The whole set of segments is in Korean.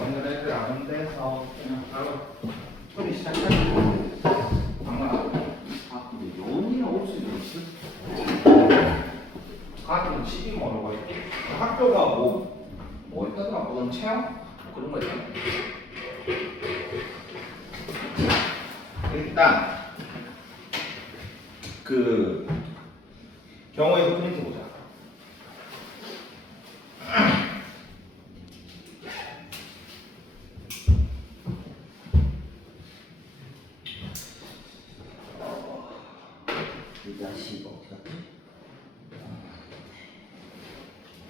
오늘 애들 안 온대서 그냥 바로 소리 시작하는 거. 아, 근데 연이랑 옥수수 있어? 가끔 집이 모르고 있지? 학교가 뭐 있다더라? 무슨 체험? 그런 거 있잖아. 일단 그 경우에서 프린트 보자.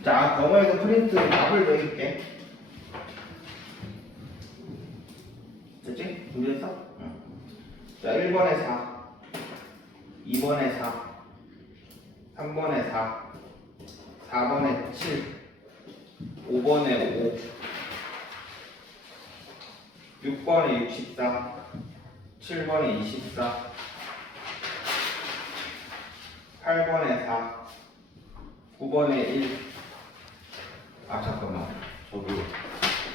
자, 경우에서 프린트 답을 넣을게. 됐지? 준비했어? 응. 자, 1번에 4, 2번에 4, 3번에 4, 4번에 7, 5번에 5, 6번에 64, 7번에 24, 8번에 4, 9번에 1. 아, 잠깐만. 저기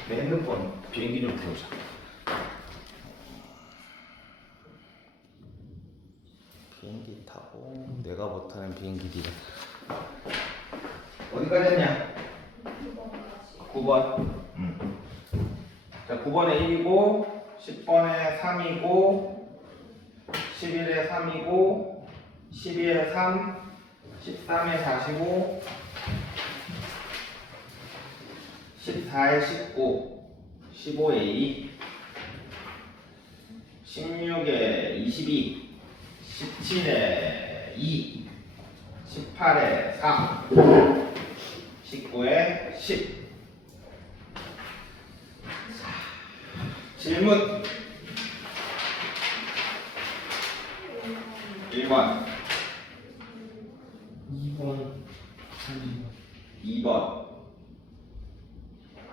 내 핸드폰 비행기 좀 불러자. 비행기 타고 내가 못하는 비행기들은 어디까지 했냐? 9번. 자, 9번에 1이고 10번에 3이고 11에 3이고 12에 3, 13에 45, 14에 19, 15에 2, 16에 22, 17에 2, 18에 4, 19에 10. 질문 1번 2번, 2번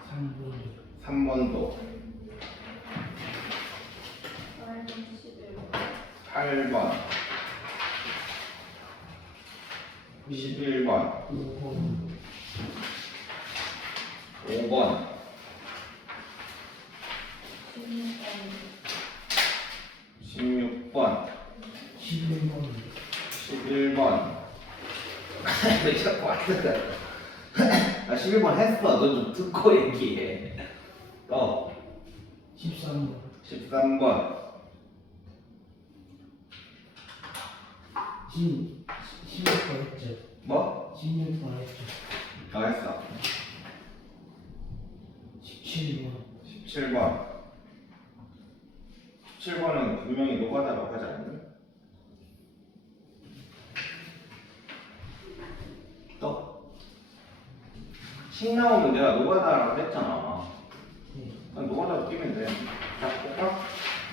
3번, 3번도 8번 11번 5번 16번 11번, 11번 왜 자꾸 왔어? 아, 11번 했어. 너 좀 듣고 얘기해. 또 13번, 13번 16번 했죠. 뭐? 16번 했죠. 다 했어. 17번, 17번 17번은 분명히 노가다라고 하지 않았나? 또? 식 나오면 내가 노가다라고 했잖아. 네. 그냥 노가다로 끼면 돼. 자, 볼까?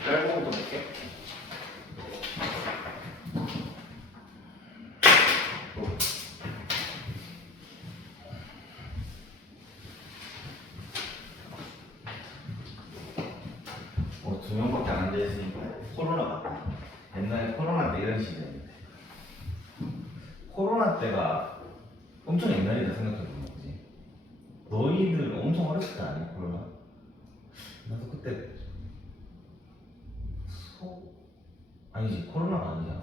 짧은 것도 볼게. 두 명밖에 안 앉아있으니까 코로나 같다. 옛날에 코로나 때 이런 시대였는데. 코로나 때가 엄청 옛날이다 생각해보면 그지? 너희들 엄청 어렸을 때 아니야 코로나? 나도 그때 아니지 코로나가 아니야.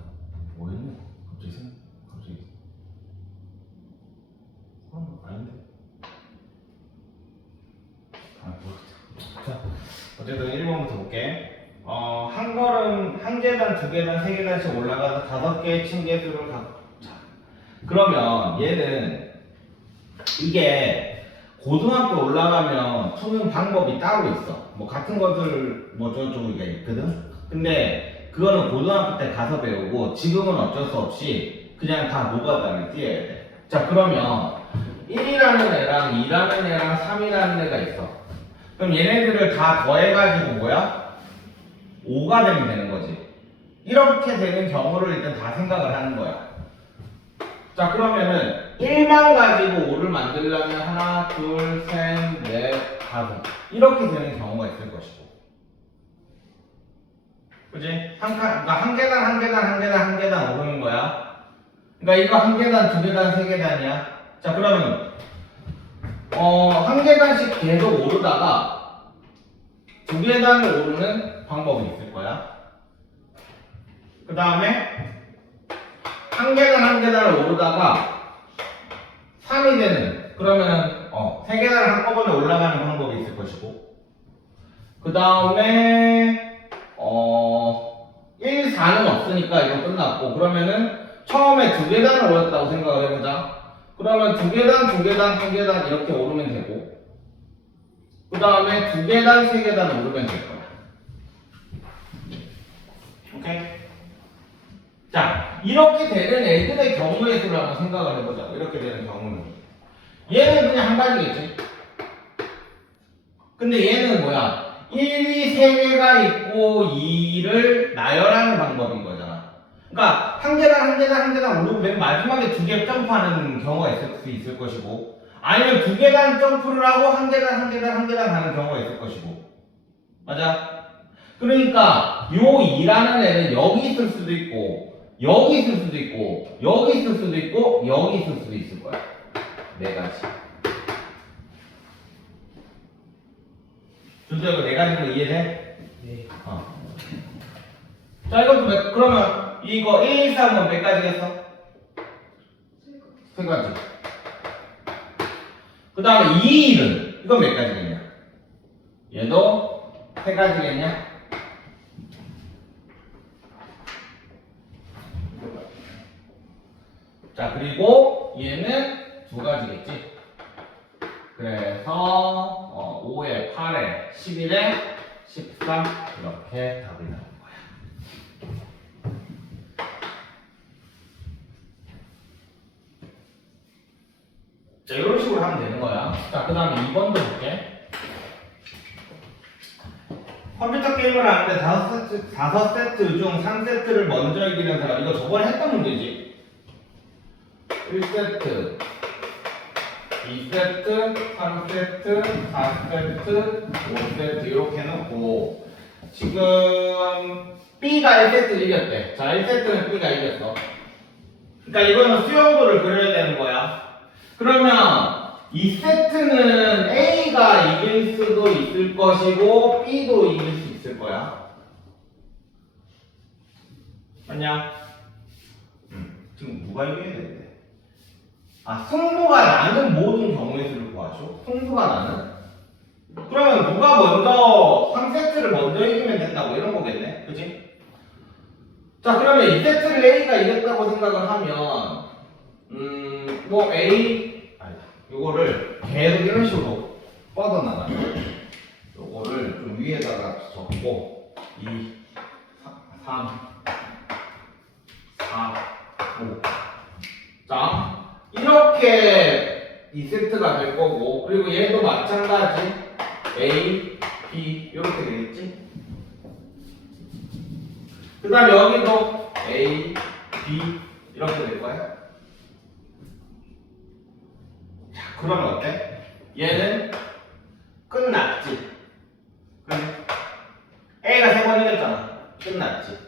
뭐였냐? 갑자기 코로나 아닌데? 아 모르겠다. 자 어쨌든 1번부터 볼게. 한 걸음, 한 계단, 두 계단, 세 계단씩 올라가서 5개의 층계수를 자, 그러면 얘는 이게 고등학교 올라가면 푸는 방법이 따로 있어. 뭐 같은 것들 뭐 저쪽이가 있거든. 근데 그거는 고등학교 때 가서 배우고 지금은 어쩔 수 없이 그냥 다 노가다를 띄어야 돼. 자 그러면 1이라는 애랑 2라는 애랑 3이라는 애가 있어. 그럼 얘네들을 다 더해가지고 뭐야? 5가 되면 되는 거지. 이렇게 되는 경우를 일단 다 생각을 하는 거야. 자 그러면은 1만 가지고 5를 만들려면 하나, 둘, 셋, 넷, 다섯 이렇게 되는 경우가 있을 것이고, 그지? 그러니까 한 계단 한 계단 한 계단 한 계단 오르는 거야. 그러니까 이거 한 계단, 두 계단, 세 계단이야. 자 그러면 한 계단씩 계속 오르다가 두 계단을 오르는 방법이 있을 거야. 그 다음에 한 계단을 오르다가 3이 되는, 그러면 세 계단을 한꺼번에 올라가는 방법이 있을 것이고, 그 다음에 1, 4는 없으니까 이거 끝났고, 그러면은 처음에 두 계단을 오렸다고 생각을 해보자. 그러면 두 계단, 한 계단 이렇게 오르면 되고, 그 다음에 두 계단, 세 계단 오르면 될 거야. 오케이? 자, 이렇게 되는 애들의 경우의 수를 한번 생각을 해보자고. 이렇게 되는 경우는. 얘는 그냥 한 가지겠지. 근데 얘는 뭐야? 1이 3개가 있고 2를 나열하는 방법인 거잖아. 그러니까 한 계단 오르고 맨 마지막에 두 개 점프하는 경우가 있을 수 있을 것이고, 아니면 두 계단 점프를 하고 한 계단 가는 경우가 있을 것이고. 맞아? 그러니까 요 2라는 애는 여기 있을 수도 있고, 여기 있을 수도 있고, 여기 있을 수도 있고, 여기 있을 수도 있을 거야. 네 가지. 준수 이거 네 가지로 이해돼? 네. 자, 이것도 그러면 이거 1, 2, 3은 몇 가지겠어? 세 가지. 그 다음에 2, 1은 이건 몇 가지겠냐? 얘도 세 가지겠냐? 자, 그리고 얘는 두 가지겠지? 그래서 5에 8에 11에 13 이렇게 답이 나온 거야. 자, 이런 식으로 하면 되는 거야. 자, 그 다음에 2번도 볼게. 컴퓨터 게임을 하는데 5세트 중 3세트를 먼저 이기는 사람. 이거 저번에 했던 문제지. 1세트, 2세트, 3세트, 4세트, 5세트 이렇게 해놓고 지금 B가 1세트를 이겼대. 자, 1세트는 B가 이겼어. 그러니까 이거는 수용도를 그려야 되는 거야. 그러면 2세트는 A가 이길 수도 있을 것이고 B도 이길 수 있을 거야. 맞냐? 지금 누가 이겨야 되는데? 승부가 나는 모든 경우의 수를 구하죠. 승부가 나는? 그러면 누가 먼저 3세트를 먼저 이기면 된다고 이런 거겠네. 그치? 자, 그러면 2세트를 A가 이겼다고 생각을 하면 뭐 요거를 계속 이런 식으로 뻗어나가. 요거를 좀 위에다가 적고 2, 3, 4, 5. 자, 이렇게 2세트가 될 거고, 그리고 얘도 마찬가지 A, B 이렇게 되겠지? 그 다음에 여기도 A, B 이렇게 될 거야. 자, 그러면 어때? 얘는 끝났지. 그래? A가 3번 이겼잖아. 끝났지.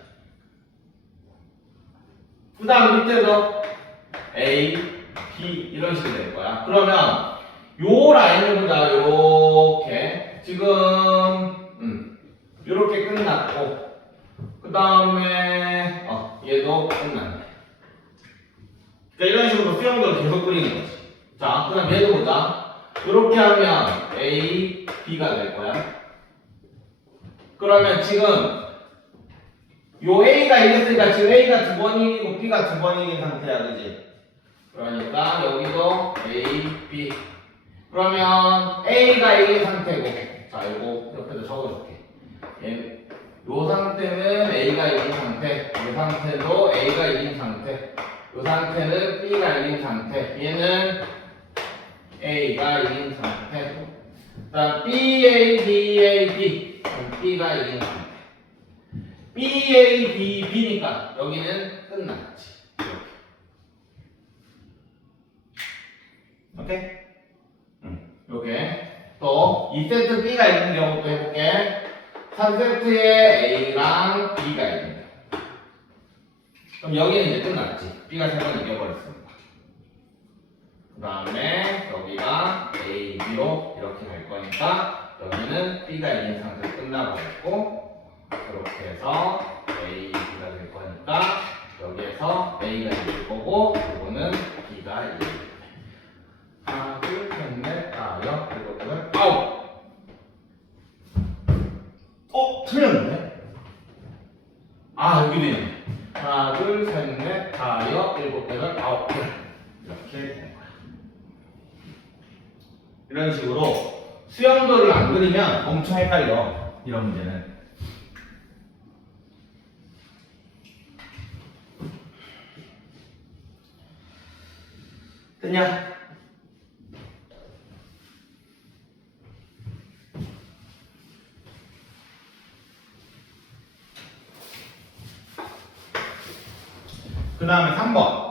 그 다음 밑에도 A, B 이런 식으로 될 거야. 그러면 요 라인을 보자. 요렇게 지금 요렇게 끝났고, 그 다음에 얘도 끝났네. 그러니까 이런 식으로 수영도를 계속 그리는 거지. 자, 그 다음 얘도 보자. 요렇게 하면 A, B가 될 거야. 그러면 지금 요 A가 이겼으니까 지금 A가 두 번 이기고 B가 두 번 이긴 상태야, 그지? 그러니까 여기도 A, B. 그러면 A가 이긴 상태고, 자, 이거 옆에다 적어줄게. 요 상태는 A가 이긴 상태, 이 상태도 A가 이긴 상태, 요 상태는 B가 이긴 상태, 얘는 A가 이긴 상태, 그다음 B, A, B, A, B, B가 이긴 상태. B, A, B, B니까 여기는 끝났지. 오케이? 요게 또 2세트 B가 있는 경우도 해볼게. 3세트에 A랑 B가 있는 거. 그럼 여기는 이제 끝났지. B가 3번 이겨버렸습니다. 그 다음에 여기가 A, B로 이렇게 갈 거니까 여기는 B가 있는 상태로 끝나버렸고 이렇게 해서 A가 될 거니까 여기에서 A가 있을 거고 이거는 B가 있을 거예요. 하나, 둘, 셋, 넷, 다, 여, 일곱, 여덟, 아홉. 틀렸네. 아, 여기도 있네. 하나, 둘, 셋, 넷, 다, 여, 일곱, 여덟, 아홉, 열. 이렇게 되는 거야. 이런 식으로 수영도를 안 그리면 엄청 헷갈려. 이런 문제는. 됐냐? 그 다음에 3번.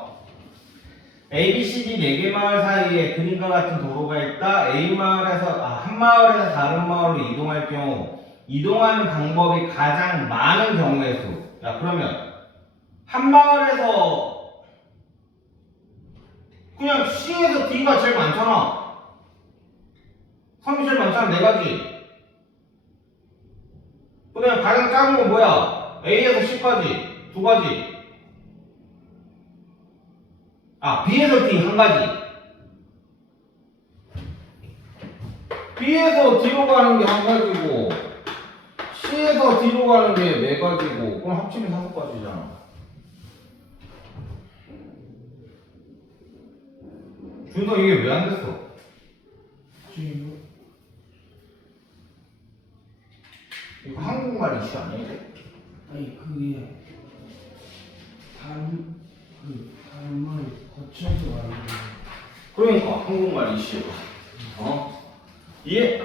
A, B, C, D 4개 마을 사이에 그림과 같은 도로가 있다. A 마을에서, 한 마을에서 다른 마을로 이동할 경우, 이동하는 방법이 가장 많은 경우의 수. 야, 그러면, 한 마을에서, 그냥 C에서 D가 제일 많잖아. 3이 제일 많잖아, 4가지. 그 다음에 가장 작은 건 뭐야? A에서 C까지, 2가지. B에서 D 한 가지. B에서 D로 가는 게 한 가지고, C에서 D로 가는 게 네 가지고, 그럼 합치면 5가지잖아. 준서 이게 왜 안 됐어? 지금 이거 한국말 이슈 아니야, 이게? 아니 그게 다른 거쳐서 와야 돼. 그러니까 한국말 이슈. 이해?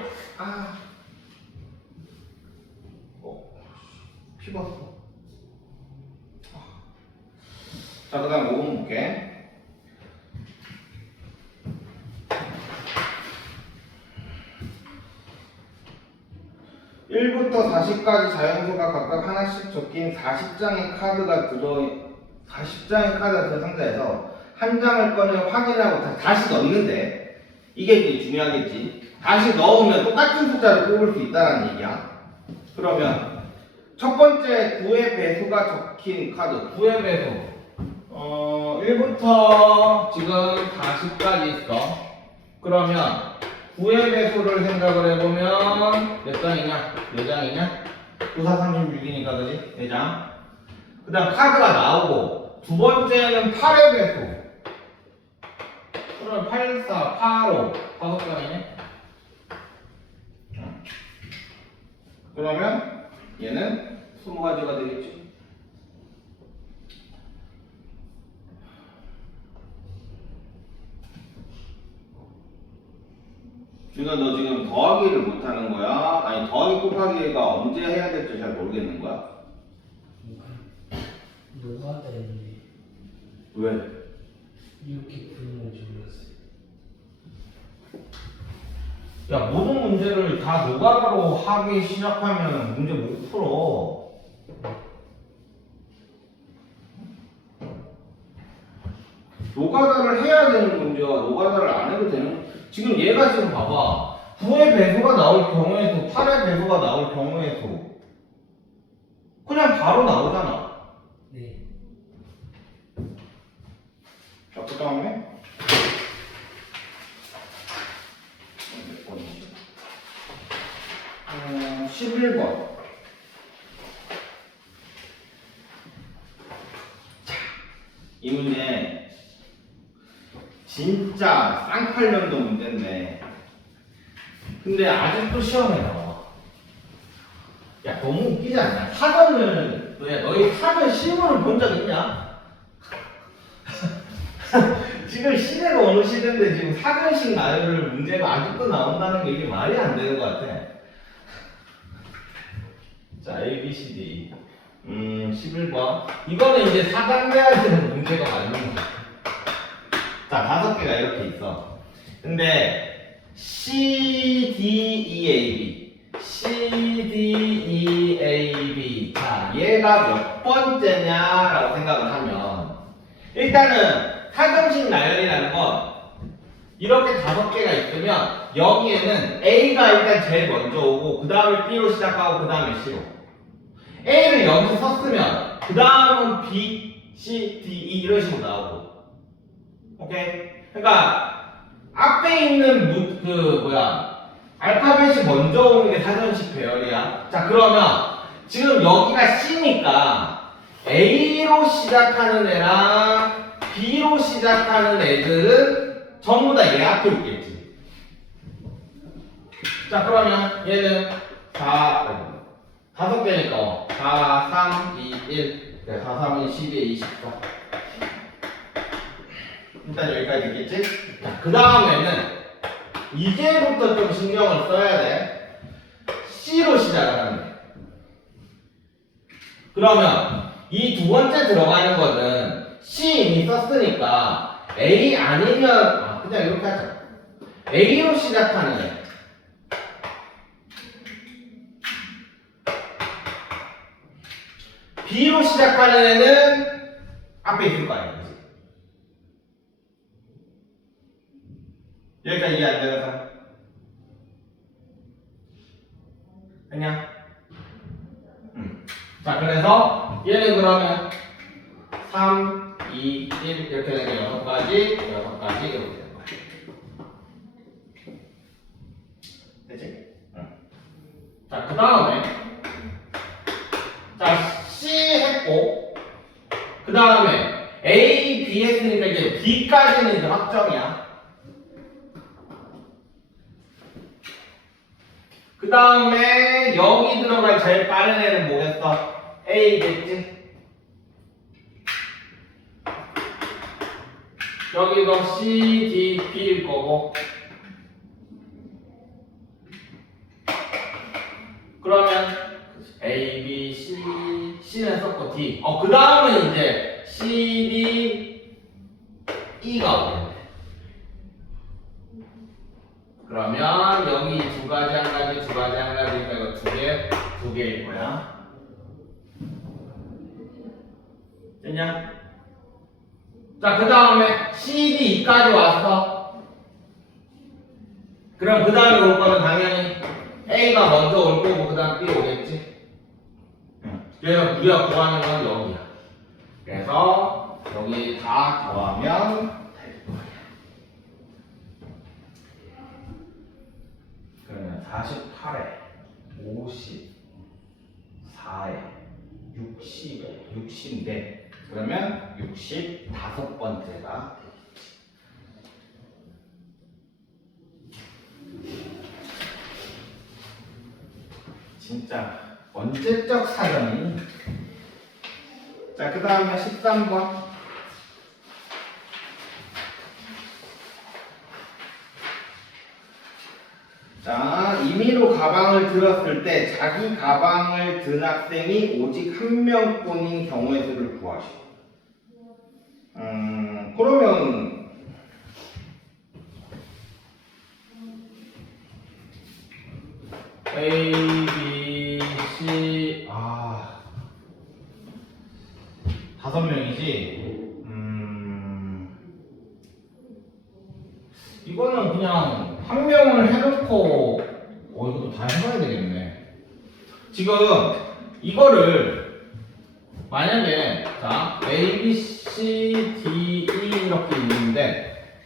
피 봤어. 자, 그 다음 5번 볼게. 1부터 40까지 자연수가 각각 하나씩 적힌 40장의 카드가 들은 상자에서 한 장을 꺼내 확인하고 다시 넣는데, 이게 이제 중요하겠지. 다시 넣으면 똑같은 숫자를 뽑을 수 있다는 얘기야. 그러면 첫 번째 9의 배수가 적힌 카드, 9의 배수. 1부터 지금 40까지 있어. 그러면 9의 배수를 생각을 해보면 몇 장이냐? 4장이냐? 9, 4, 36이니까 그지? 4장. 그 다음 카드가 나오고 두 번째는 8의 배수. 그러면 8, 4, 8, 5 5장이네. 그러면 얘는 20가지가 되겠지. 준아, 너 지금 더하기를 못하는 거야? 아니, 더하기 곱하기가 언제 해야 될지 잘 모르겠는 거야? 노가다 했는데 왜? 이렇게 풀면 몰랐어요. 야, 모든 문제를 다 노가다로 하기 시작하면 문제 못 풀어. 노가다를 해야 되는 문제와 노가다를 안 해도 되는. 지금 얘가 지금 봐봐. 9의 배수가 나올 경우의 수, 8의 배수가 나올 경우의 수. 그냥 바로 나오잖아. 네. 자, 그 다음에 몇 번이지? 11번. 자, 이 문제 진짜 쌍팔년도 문제인데, 근데 아직도 시험에 나와. 야, 너무 웃기지 않냐? 사전을, 너희 사전 실물을 본 적 있냐? 지금 시대가 어느 시대인데 지금 사전식 나열을 문제가 아직도 나온다는 게 이게 말이 안 되는 것 같아. 자, A, B, C, D. 11번. 이거는 이제 사단돼야 되는 문제가 맞는 거야. 자, 5개가 이렇게 있어. 근데 C, D, E, A, B. C, D, E, A, B. 자, 얘가 몇 번째냐라고 생각을 하면, 일단은 사정식 나열이라는 건 이렇게 5개가 있으면 여기에는 A가 일단 제일 먼저 오고 그 다음에 B로 시작하고 그 다음에 C로. A를 여기서 썼으면 그 다음은 B, C, D, E 이런 식으로 나오고. 오케이? 그러니까 앞에 있는 알파벳이 먼저 오는 게 사전식 배열이야. 자, 그러면 지금 여기가 C니까 A로 시작하는 애랑 B로 시작하는 애들은 전부 다 얘 앞에 있겠지. 자, 그러면 얘는 5개니까 4, 3, 2, 1. 4, 3, 2, 12, 24. 일단 여기까지 있겠지? 자, 그 다음에는 이제부터 좀 신경을 써야 돼. C로 시작을 하는데. 그러면 이 두 번째 들어가는 거는 C 이미 썼으니까 A 아니면 그냥 이렇게 하자. A로 시작하는 애. B로 시작하는 애는 앞에 있을 거 아니야. 그치? 여기까지 이해 안 되는 사람? 그냥? 자, 그래서 얘는 그러면 3, 2, 1 이렇게 되는 게 6가지 이렇게 되는 거야. 되지? 자, 그 다음에 자, C 했고 그 다음에 A, B 했으니까 이제 D까지는 이제 확정이야. 그 다음에 여기 들어갈 제일 빠른 애는 뭐겠어? A겠지? 여기도 C, D, B일 거고 그러면 A, B, C, C는 썼고 D 그 다음은 이제 C, D, E가 오겠네. 그러면 여기 2가지, 1가지, 2가지, 1가지니까 이거 2개일 거야. 됐냐? 자, 그 다음에 C, D, E까지 왔어. 그럼 그 다음에 올 거는 당연히 A가 먼저 올 거고 그 다음 B 오겠지? 그래서 우리가 구하는 건 여기야. 그래서 여기 다 더하면 될 거야. 그러면 48에 54에 60에 60인데 그러면 65번째가 되겠지. 진짜 언제적 사전이. 자, 그 다음에 13번. 자, 임의로 가방을 들었을 때 자기 가방을 든 학생이 오직 한 명뿐인 경우의 수를 구하시오. 그러면 A, B, C 5명이지. 이거는 그냥 한 명을 해놓고 이것도 다 해봐야 되겠네. 지금 이거를 만약에 자 A, B, C, D, E 이렇게 있는데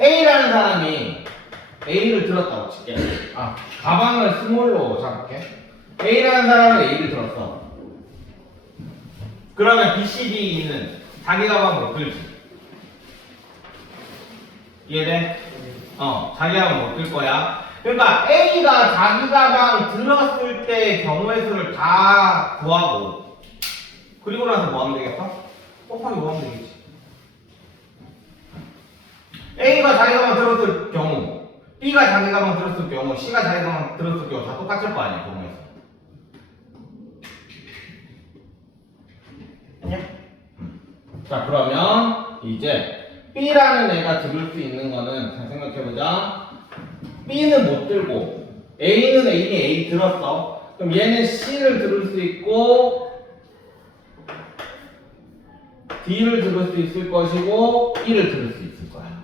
A라는 사람이 A를 들었다고 칠게. 가방을 스몰로 잡을게. A라는 사람은 A를 들었어. 그러면 B, C, D, E는 자기 가방 못 들지. 이해돼? 자기 가방 못 들 거야. 그러니까 A가 자기 가방 들었을 때 경우의 수를 다 구하고 그리고 나서 뭐 하면 되겠어? 곱하기 5 하면 되겠지. A가 자기 가방 들었을 경우, B가 자기 가방 들었을 경우, C가 자기 가방 들었을 경우 다 똑같을 거 아니야, 경우의 수. 아니야? 자, 그러면 이제 B라는 애가 들을 수 있는 거는 잘 생각해보자. B는 못 들고 A는 이미 A 들었어. 그럼 얘는 C를 들을 수 있고 D를 들을 수 있을 것이고 E를 들을 수 있을 거야.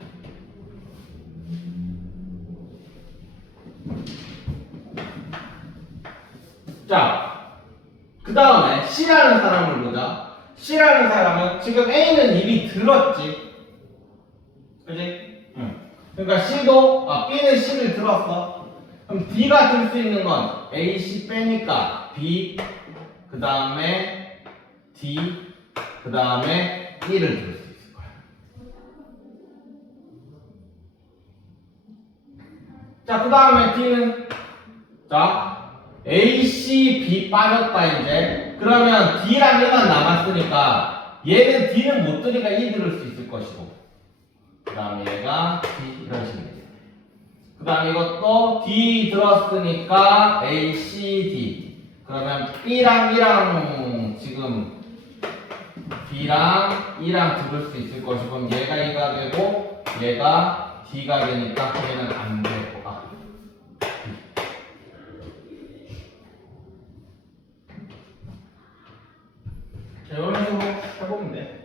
자, 그 다음에 C라는 사람을 보자. C라는 사람은 지금 A는 이미 들었지. 그지? 응. 그러니까 B는 C를 들었어. 그럼 D가 들 수 있는 건 A, C 빼니까 B, 그 다음에 D, 그 다음에 E를 들 수 있을 거야. 자, 그 다음에 D는 자 A, C, B 빠졌다 이제. 그러면 D랑 1만 남았으니까 얘는 D는 못 들으니까 E 들을 수 있을 것이고 그 다음에 얘가 D 이런 식이죠. 그 다음에 이것도 D 들었으니까 A, C, D. 그러면 B랑 E랑 지금 B랑 E랑 들을 수 있을 것이고 얘가 E가 되고 얘가 D가 되니까 얘는 안 될 거야. 자, 이런 식으로 해보면 돼.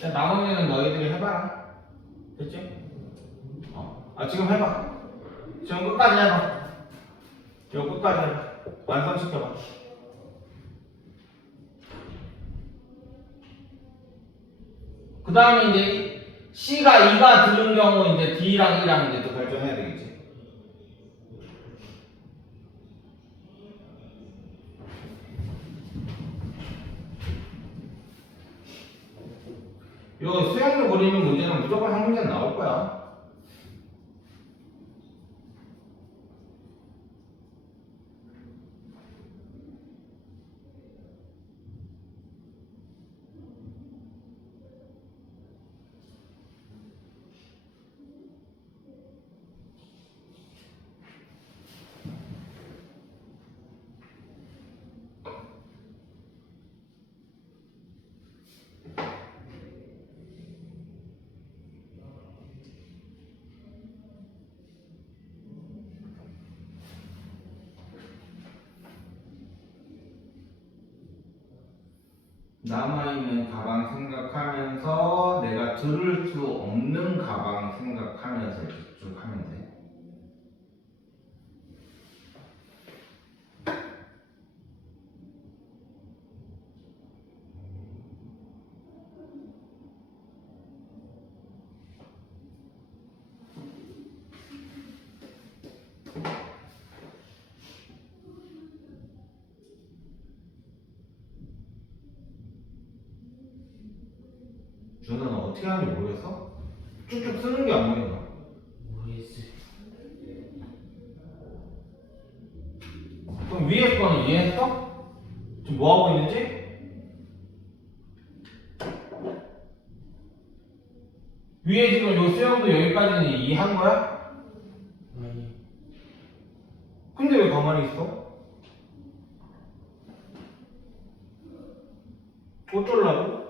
자, 나머지는 너희들이 해봐라. 됐지? 지금 해봐. 지금 끝까지 해봐. 이거 끝까지 해봐. 완성시켜봐. 그 다음에 이제 C가 2가 들은 경우 이제 D랑 E랑 이제 또 결정해야 되겠지. 이거 수영도 그리는 문제는 무조건 한 문제는 나올 거야. 남아있는 가방 생각하면서 내가 들을 수 없는 가방 생각하면서 이렇게 쭉 하면 돼. 준호는 어떻게 하는지 모르겠어? 쭉쭉 쓰는 게 안 보인다. 모르겠어요. 그럼 위에 거는 이해했어? 지금 뭐 하고 있는지? 위에 지금 요 수영도 여기까지는 이해한 거야? 아니, 근데 왜 가만히 있어? 어쩌려고?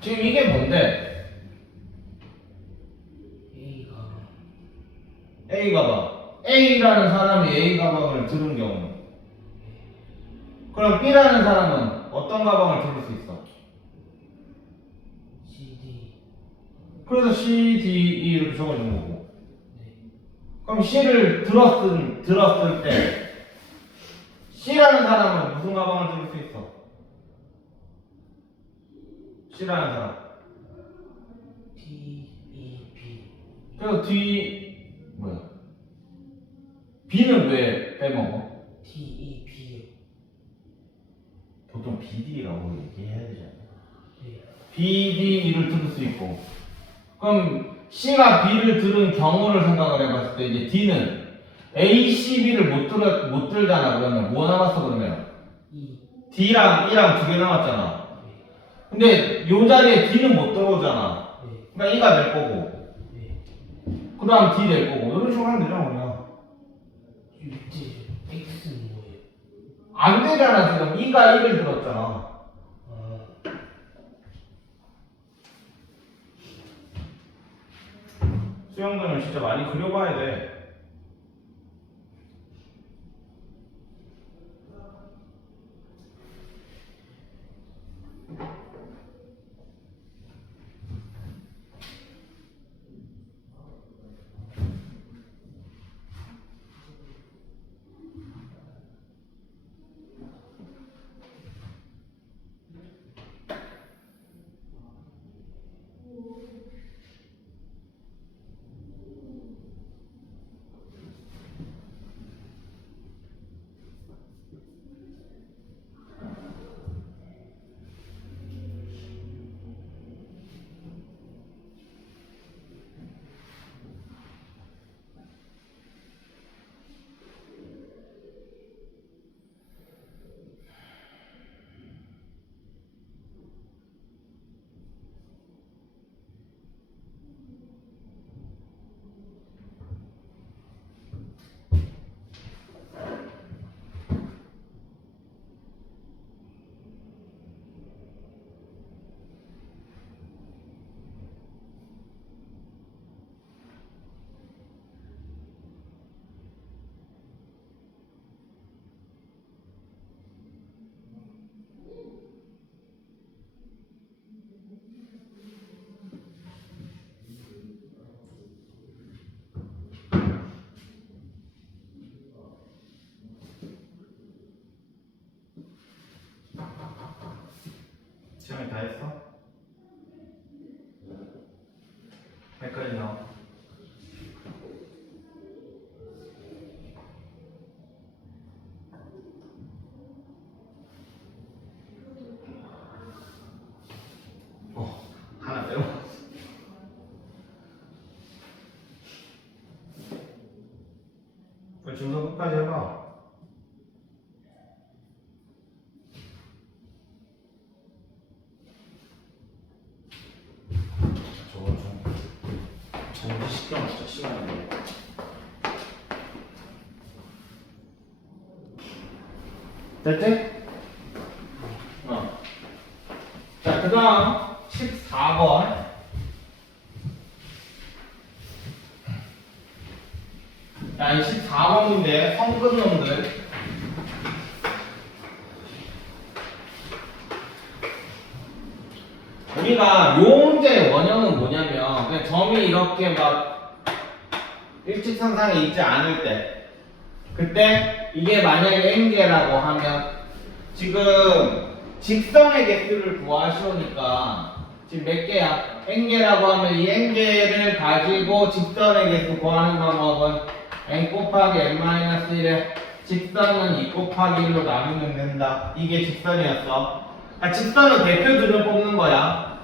지금 이게 뭔데? A 가방. A 가방. A라는 사람이 A 가방을 들은 경우. 그럼 B라는 사람은 어떤 가방을 들을 수 있어? CD. 그래서 C, D, E 이렇게 적어준 거고. 네. 그럼 C를 들었을 때 C라는 사람은 무슨 가방을 들을 수 있어? C라는 사람. D, E, B. 그래서 뭐야? B는 왜 빼먹어? D, E, B요. 보통 BD라고 얘기해야 되잖아. 네. BD를 들을 수 있고. 그럼 C가 B를 들은 경우를 생각을 해봤을 때 이제 D는 A, C, B를 못 들잖아. 그러면 뭐 남았어 그러면? E. D랑 E랑 두 개 남았잖아. 네. 근데 요 자리에 D는 못 들어오잖아. 네. 그러니까 E가 될 거고. 네. 그 다음 D 될 거고. 이런 식으로 하면 되잖아 그냥. 밑에 X는 뭐예요? 안 되잖아, 지금. 이가 1을 들었잖아. 아, 수영장을 진짜 많이 그려봐야 돼. 시험이 다 했어? 몇까지 나와? 하나 빼먹었어. 준서 끝까지 해봐. 저거 좀 정지시켜놓자, 시간이. 됐지? 자, 그 다음 14번. 야, 이 14번 문제, 성근놈들. 우리가 요 문제의 원형은 뭐냐면, 그냥 점이 이렇게 막 일직선상에 있지 않을 때, 그때 이게 만약에 n개라고 하면, 지금 직선의 개수를 구하시오니까 지금 몇 개야? n개라고 하면 이 n개를 가지고 직선의 개수 구하는 방법은 n 곱하기 n-1에 직선은 2 곱하기 1로 나누면 된다. 이게 직선이었어. 그러니까 직선은 대표줄을 뽑는 거야.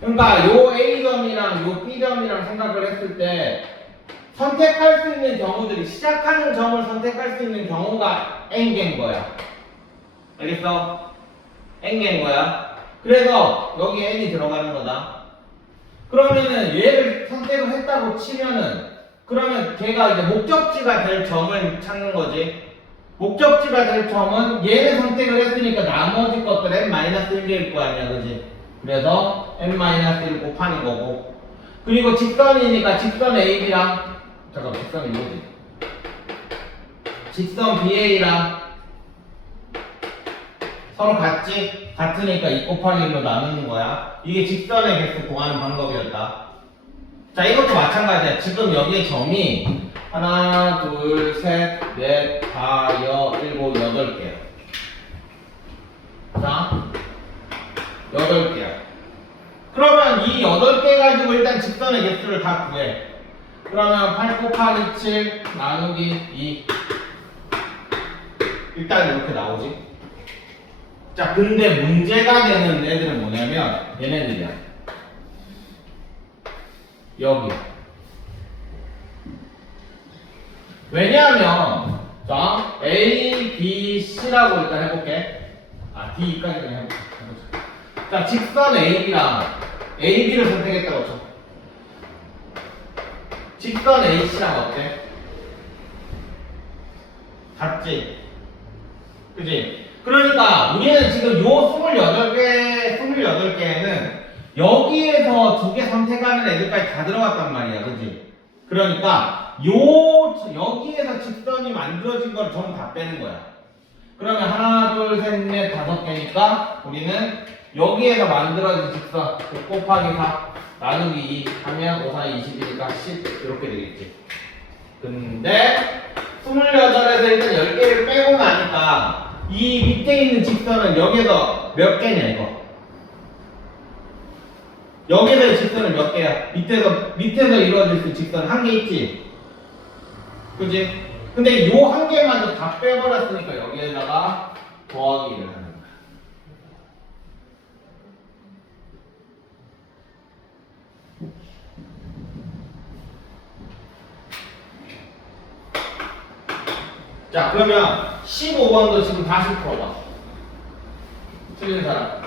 그러니까 요 A점이랑 요 B점이랑 생각을 했을 때 선택할 수 있는 경우들이 시작하는 점을 선택할 수 있는 경우가 n개인 거야. 알겠어? n개인 거야. 그래서 여기에 n이 들어가는 거다. 그러면은 얘를 선택을 했다고 치면은 그러면 걔가 이제 목적지가 될 점을 찾는 거지. 목적지가 될 점은 얘를 선택을 했으니까 나머지 것들 n-1개일 거 아니야, 그지? 그래서 n-1 곱하는 거고. 그리고 직선이니까 직선 AB랑 잠깐 직선이 뭐지? 직선 BA랑 서로 같지? 같으니까 2 곱하기 1로 나누는 거야. 이게 직선의 개수 구하는 방법이었다. 자, 이것도 마찬가지야. 지금 여기에 점이 하나, 둘, 셋, 넷, 다, 여, 일곱, 8개야. 자, 8개야. 그러면 이 8개 가지고 일단 직선의 개수를 다 구해. 그러면 8 곱하기 7 나누기 2. 일단 이렇게 나오지. 자, 근데 문제가 되는 애들은 뭐냐면 얘네들이야. 여기. 왜냐하면 자, A, B, C라고 일단 해볼게. 아, D까지 그냥 해보자. 자, 직선 AB랑 AB를 선택했다고 쳐. 직선 AC랑 어때? 같지? 그지? 그러니까 우리는 지금 요 28개에는 여기에서 두 개 선택하는 애들까지 다 들어갔단 말이야. 그지? 그러니까 여기에서 직선이 만들어진 걸 전부 다 빼는 거야. 그러면 하나, 둘, 셋, 넷, 5개니까 우리는 여기에서 만들어진 직선 5 곱하기 4 나누기 2 하면 5, 4, 20이니까 10 이렇게 되겠지. 근데 28에서 일단 10개를 빼고 나니까 이 밑에 있는 직선은 여기에서 몇 개냐 이거. 여기에서의 직선은 몇 개야? 밑에서 이루어질 수 있는 직선 한 개 있지? 그지? 근데 요 한 개마저 다 빼버렸으니까 여기에다가 더하기를 하는 거야. 자, 그러면 15번도 지금 다시 풀어봐. 틀린 사람.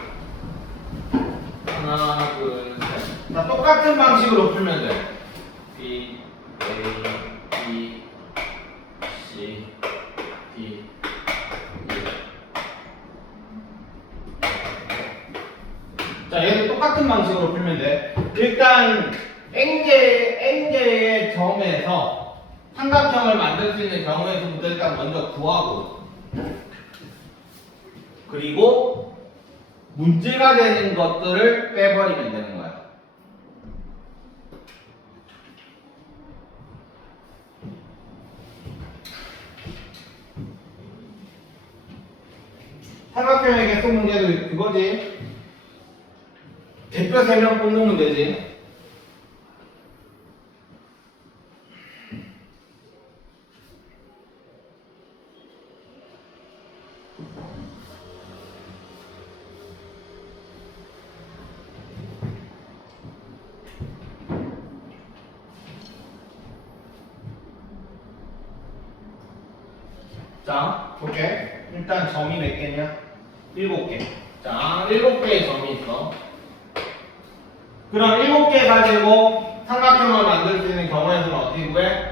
하나, 둘, 셋. 자, 똑같은 방식으로 풀면 돼. B, A, B, C, D, E. 자, 얘도 똑같은 방식으로 풀면 돼. 일단 N개의 점에서 삼각형을 만들 수 있는 경우의 수부터 일단 먼저 구하고, 그리고 문제가 되는 것들을 빼버리면 되는 거야. 삼각형의 개수 문제도 그거지. 대표 3명 뽑는 문제지. 자, 볼게. 일단 점이 몇 개냐? 7개. 자, 7개의 점이 있어. 그럼 7개 가지고 삼각형을 만들 수 있는 경우의 수는 어떻게 구해?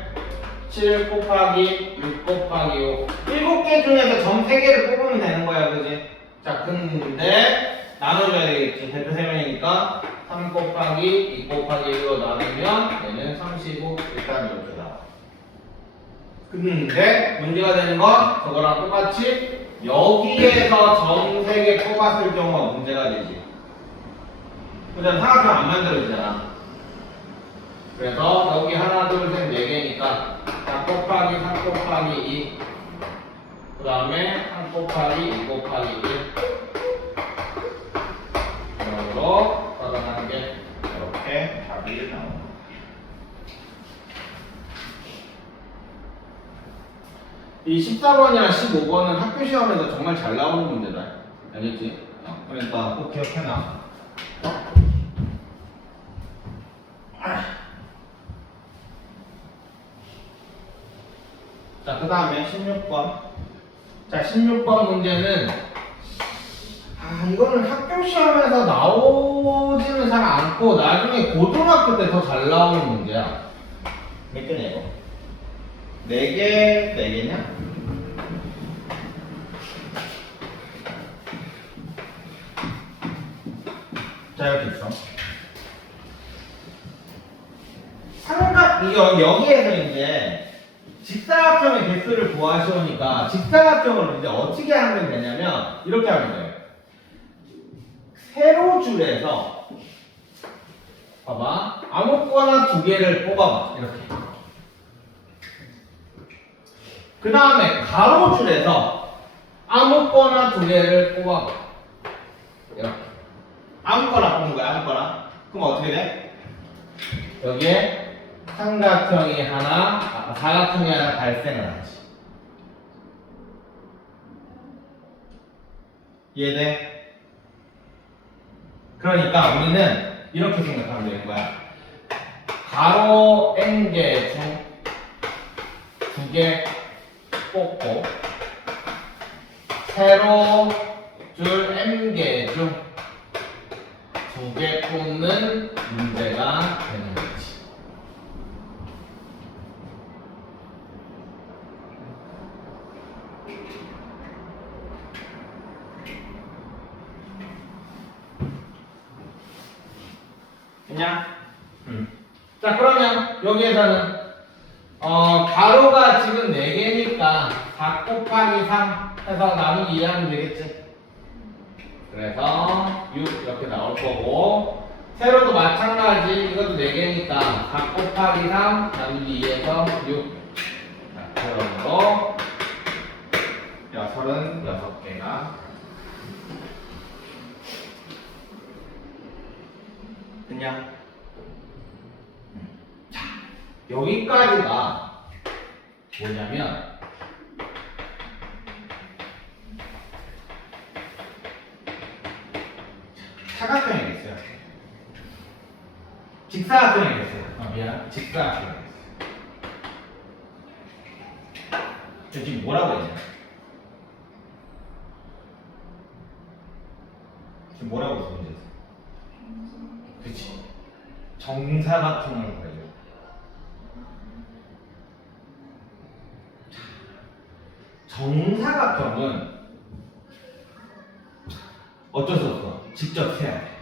7 곱하기 6 곱하기 5. 7개 중에서 점 3개를 뽑으면 되는 거야, 그지? 자, 근데 나눠줘야 되겠지. 대표 3명이니까 3 곱하기 2 곱하기 1로 나누면 얘는 35. 일단 이렇게 나와. 근데 문제가 되는 건 저거랑 똑같이 여기에서 점 3개 뽑았을 경우가 문제가 되지. 그냥 삼각형 안 만들어지잖아. 그래서 여기 하나, 둘, 셋, 4개니까 4 곱하기 3 곱하기 2, 그 다음에 3 곱하기 2 곱하기 1 이렇게 받아가는 게 이렇게 답이 나옵니다. 이 14번이랑 15번은 학교 시험에서 정말 잘 나오는 문제다. 알겠지? 그러니까 꼭 기억해놔. 자, 그 다음에 16번. 자, 16번 문제는 이거는 학교 시험에서 나오지는 잘 않고 나중에 고등학교 때 더 잘 나오는 문제야. 몇 개냐 이거? 4개, 4개냐? 자, 이렇게 있어. 여기에서 이제 직사각형의 개수를 구하시오니까 직사각형을 이제 어떻게 하면 되냐면 이렇게 하면 돼요. 세로줄에서 봐봐, 아무거나 2개를 뽑아봐. 이렇게. 그 다음에 가로줄에서 아무거나 2개를 뽑아봐. 이렇게. 아무거나 뽑는 거야. 아무거나. 그럼 어떻게 돼? 여기에 삼각형이 하나, 사각형이 하나 발생을 하지. 이해돼? 그러니까 우리는 이렇게 생각하면 되는 거야. 가로 N개 중 2개 뽑고 세로줄 N개 중 2개 뽑는 문제가 되는 거지. 됐냐? 자, 그러면 여기에서는 가로가 지금 4개니까 4 곱하기 3 해서 나누기 2 하면 되겠지? 그래서 6 이렇게 나올 거고, 세로도 마찬가지. 이것도 4개니까 4 곱하기 3 나누기 2에서 6. 자, 세로도 36개가 됐냐? 자, 여기까지가 뭐냐면 사각형이겠어요. 직사각형이겠어요. 미안. 직사각형이겠어요. 지금 뭐라고 했냐? 지금 뭐라고 했어, 문제에서? 그치. 정사각형을 그려줘. 정사각형은 어쩔 수 없어. 직접 세야 돼.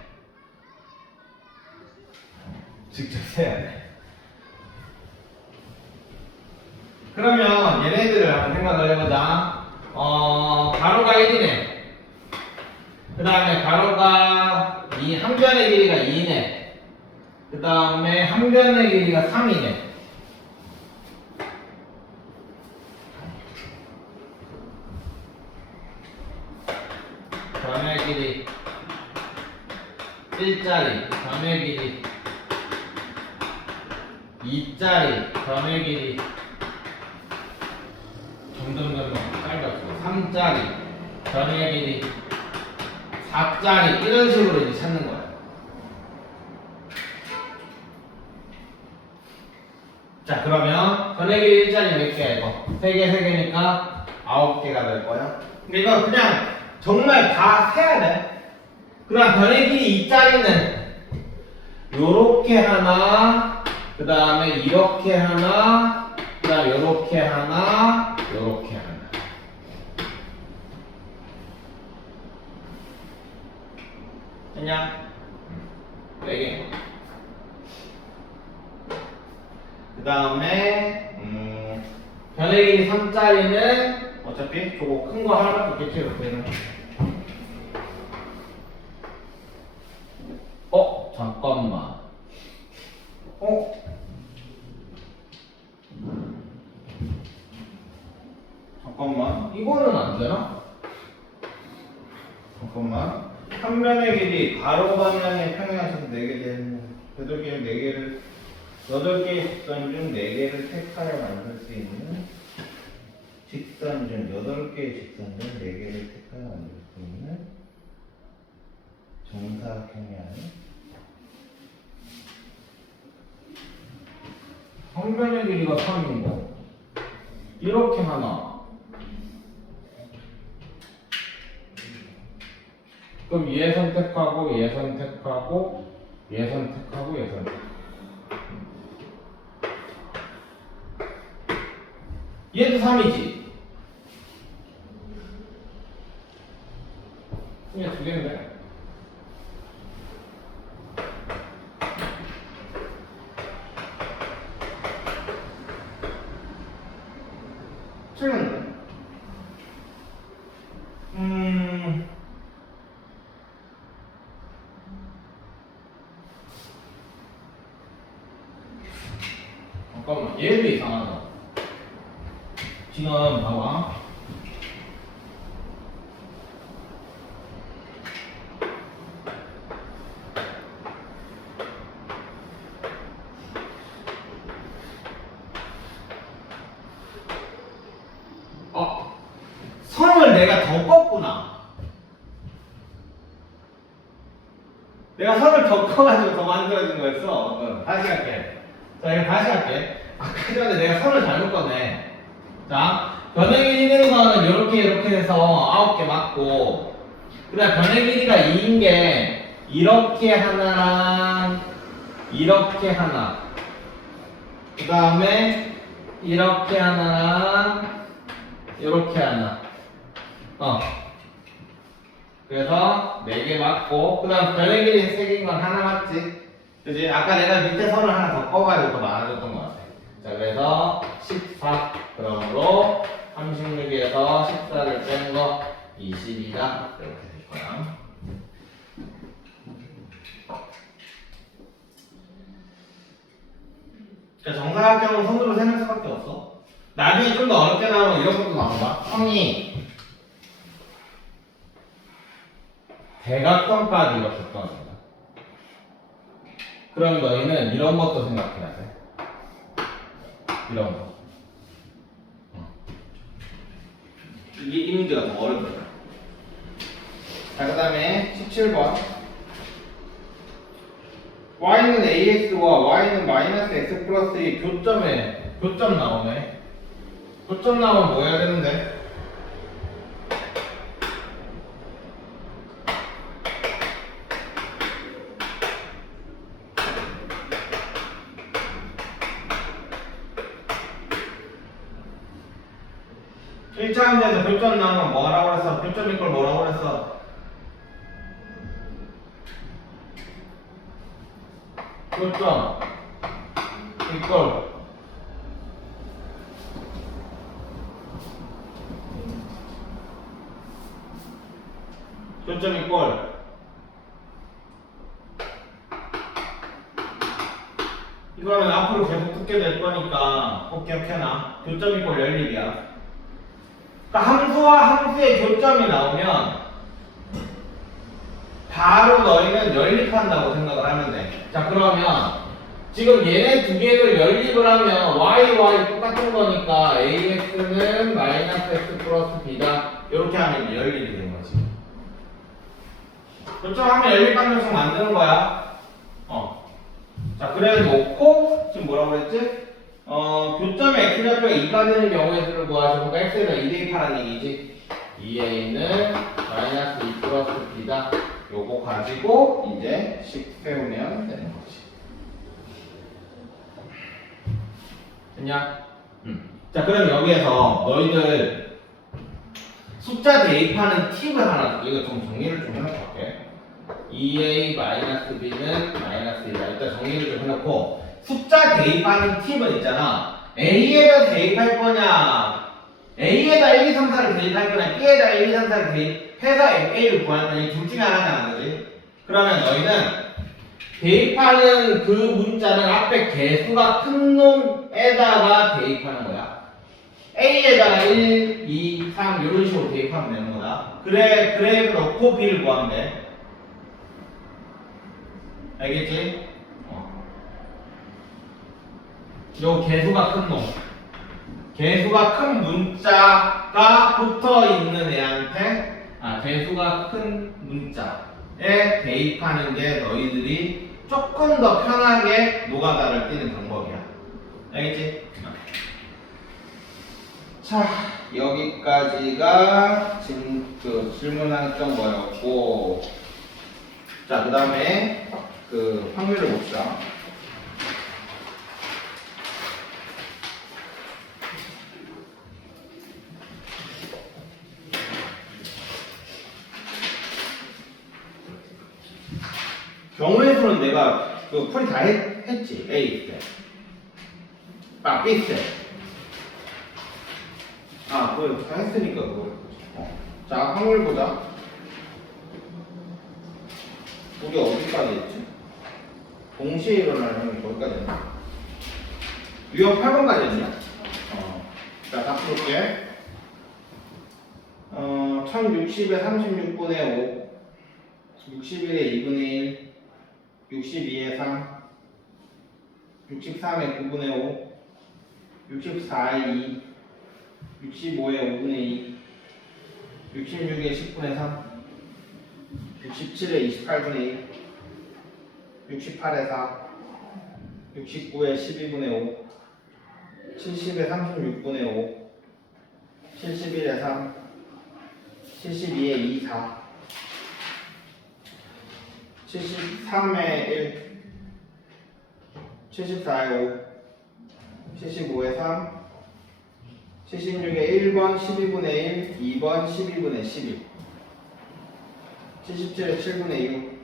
직접 세야 돼. 그러면 얘네들을 한번 생각을 해보자. 가로가 1이네. 그 다음에 가로가 한 변의 길이가 2네. 그 다음에 한 변의 길이가 3이네. 변의 길이 1짜리, 변의 길이 2짜리, 변의 길이 점점 짧아지고 3짜리, 변의 길이 4짜리, 이런 식으로 이제 찾는 거야. 자, 그러면 변의 길이 1짜리 몇 개야 이거? 3개, 3개니까 9개가 될 거야. 근데 이거 그냥 정말 다 세야 돼. 그럼 변의 길이 2짜리는 요렇게 하나, 그 다음에 이렇게 하나, 그 다음에 요렇게 하나, 요렇게 하나. 됐냐? 4개. 그 다음에 변의 길이 3짜리는 어차피 저거 큰 거 하나밖에 없겠지, 이렇게는. 잠깐만. 잠깐만. 이거는 안 되나? 잠깐만. 한 변의 길이 가로 방향의 평행하셔서 4개 되는 8개의 4개를 8개의 직선 중 4개를 택하여 만들 수 있는 직선 중 8개의 직선 중 4개를 택하여 만들 수 있는 정사각형이 아닌 한 변의 길이가 3이고 이렇게 하나. 그럼 얘 선택하고 얘 선택하고 얘 선택하고 얘 선택. 얘도 3이지. 얘 2개인데. 틀렸네. 잠깐만, 얘도 이상하다. 지금 봐봐. 선을 내가 더 껐구나. 내가 선을 더 꺼가지고 더 만들어진 거였어. 다시 할게. 자, 이거 다시 할게. 아까 전에 내가 선을 잘못 껐네. 자, 변의 길이는 거는 이렇게 해서 9개 맞고, 그 다음 변의 길이가 2인 게 이렇게 하나랑 이렇게 하나, 그 다음에 이렇게 하나랑 이렇게 하나. 그래서 4개 맞고, 그 다음 변의 길이 3개인 건 하나 맞지? 그지? 아까 내가 밑에 선을 하나 더 꺼가지고 더 많아졌던 것 같아. 자, 그래서 14. 그러므로 36에서 14를 뺀 거 20이다. 이렇게 될 거야. 자, 정사각형은 손으로 세는 수밖에 없어. 나중에 좀 더 어렵게 나오면 이런 것도 나온다. 형이 대각선까지 이렇게 떠난다. 그럼 너희는 이런 것도 생각해야 돼. 이런 거. 이 문제가 더 어렵다. 자, 그 다음에 17번. y는 ax와 y는 마이너스 x 플러스 2 교점 나오네. 교점 나오면 뭐 해야 되는데? 일차 문제에서 교점 나오면 뭐 하라고 그랬어? 교점 이꼴 뭐라고 그랬어? 교점 이꼴 교점 이꼴 이거는 앞으로 계속 듣게 될 거니까 꼭 기억해놔. 교점 이꼴 연립이야. 그러니까 함수와 함수의 교점이 나오면 바로 너희는 연립한다고 생각을 하면 돼. 자, 그러면 지금 얘네 두 개를 연립을 하면 y 똑같은 거니까 ax는 마이너스 x 플러스 b다. 이렇게 하면 연립이 되는 거지. 교점하면 연립방정식 만드는 거야. 자, 그래 놓고 지금 뭐라고 그랬지? 교점의 x좌표가 2가 되는 경우의 수를 구하시고 x에다 2 대입하라는 얘기지. 2a는 마이너스 2 플러스 b다. 요거 가지고 이제 식 세우면 되는 거지. 됐냐? 자, 그럼 여기에서 너희들 숫자 대입하는 팁을 하나 줄게. 이거 좀 정리를 좀 해놓을게. 2a 마이너스 b는 마이너스 2다. 일단 정리를 좀 해놓고 숫자 대입하는 팁은 있잖아. a에다 대입할 거냐, a에다 1, 2, 3, 4를 대입할 거냐, b에다 1, 2, 3, 4를 대입해서 a를 구하는 거냐, 둘 중에 하나잖아, 그지? 그러면 너희는 대입하는 그 문자는 앞에 개수가 큰 놈에다가 대입하는 거야. a에다가 1, 2, 3 이런 식으로 대입하면 되는 거다. 그래 놓고 b를 구하면 돼. 알겠지? 요 개수가 큰 놈. 개수가 큰 문자가 붙어 있는 애한테, 개수가 큰 문자에 대입하는 게 너희들이 조금 더 편하게 노가다를 띄는 방법이야. 알겠지? 자, 여기까지가 지금 그 질문했던 거였고, 자, 그 다음에 그 확률을 봅시다. 경우의 수는 내가 그 풀이 다 했지. A 때. B 때. 그걸 다 했으니까 그걸. 자, 확률 보자. 우리 어디까지 했지? 동시에 일어나는 형이 거기까지 했나? 유형 8번까지 했냐? 자, 다 풀을게. 1060에 36분의 5, 61에 2분의 1, 62에 3, 63에 9분의 5, 64에 2, 65에 5분의 2, 66에 10분의 3, 67에 28분의 1, 68에 4, 69에 12분의 5, 70에 36분의 5, 71에 3, 72에 2, 4, 73에 1, 74에 5, 75에 3, 76에 1번 12분의 1, 2번 12분의 11, 77에 7분의 6,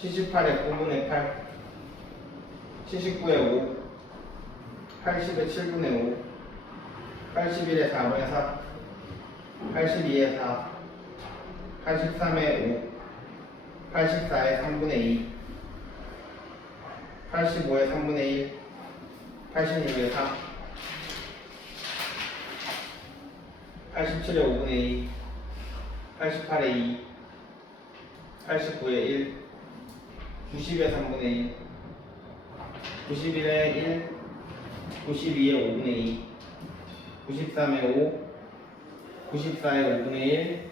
78에 9분의 8, 79에 5, 80에 7분의 5, 81에 4분의 4, 82에 4, 83에 5, 84에 3분의 2, 85에 3분의 1, 86에 4, 87에 5분의 2, 88에 2, 89에 1, 90에 3분의 1, 91에 1, 92에 5분의 2, 93에 5, 94에 5분의 1,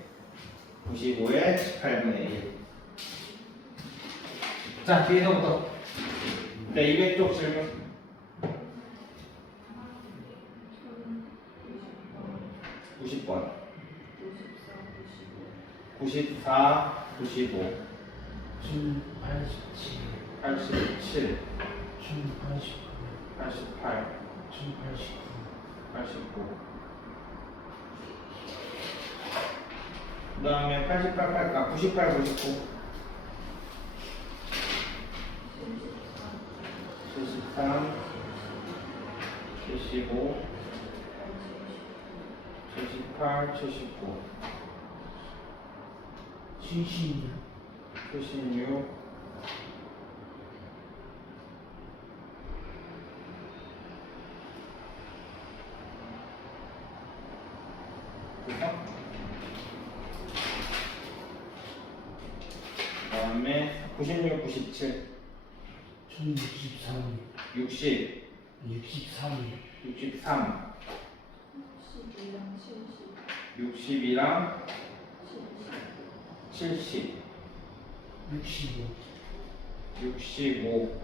95에 18분의 1. 자, 뒤에서부터. 네, 200쪽 질문. 90번. 94, 95, 준 87, 87, 준 89, 88, 준 89, 89. 그 다음에 88, 98, 99, 73, 75, 78, 79, 76, 76, 그 다음에 96, 97, 준 63, 60, 63, 63, 62랑 70, 65, 65.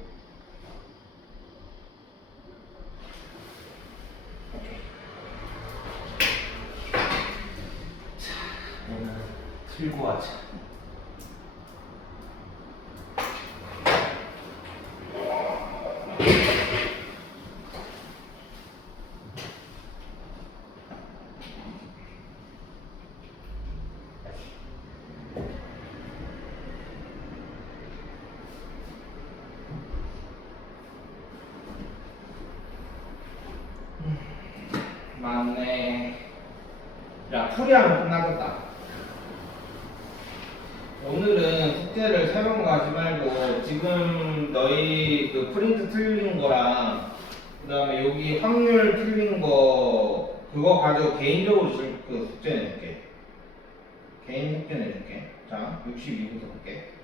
자, 오늘 들고 와자. 맞네. 야, 풀이하면 끝나겠다. 오늘은 숙제를 새로운 거 하지 말고 지금 너희 그 프린트 틀린 거랑 그 다음에 여기 확률 틀린 거 그거 가지고 개인적으로 그 숙제 내줄게. 개인 숙제 내줄게. 자, 62부터 볼게.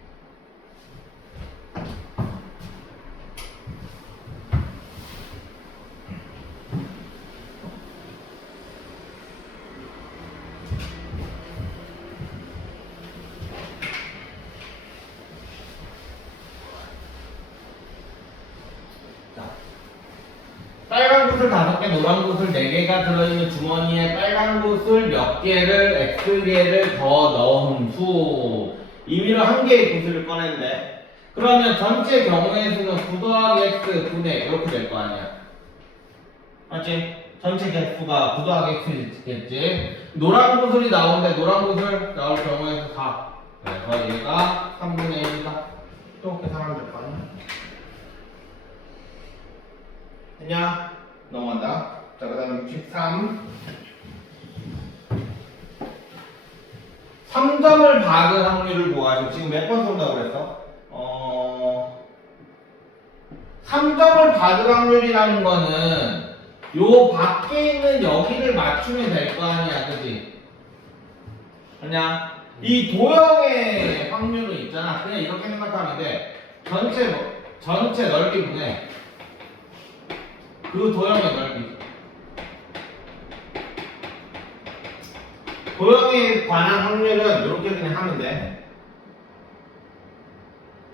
빨간 붓을 5개, 노란 붓을 4개가 들어있는 주머니에 빨간 붓을 몇 개를, X개를 더 넣은 후 임의로 한 개의 붓을 꺼낸대. 그러면 전체 경우의 수는 9 더하기 X 분의 이렇게 될 거 아니야. 맞지? 전체 개수가 9 더하기 X겠지? 노란 붓이 나오는데 노란 붓을 나올 경우의 수 4. 그래서 얘가 3분의 1이다. 또 계산하면 될 거 아니야? 됐냐? 넘어간다. 자, 그 다음에 63. 3점을 받은 확률을 구하시고, 지금 몇 번 쏜다고 그랬어? 3점을 받을 확률이라는 거는 요 밖에 있는 여기를 맞추면 될 거 아니야, 그지? 아니야? 이 도형의 확률은 있잖아. 그냥 이렇게 생각하면 돼. 전체 넓이분의 그 도형의 넓이. 도형에 관한 확률은 이렇게 그냥 하면 돼.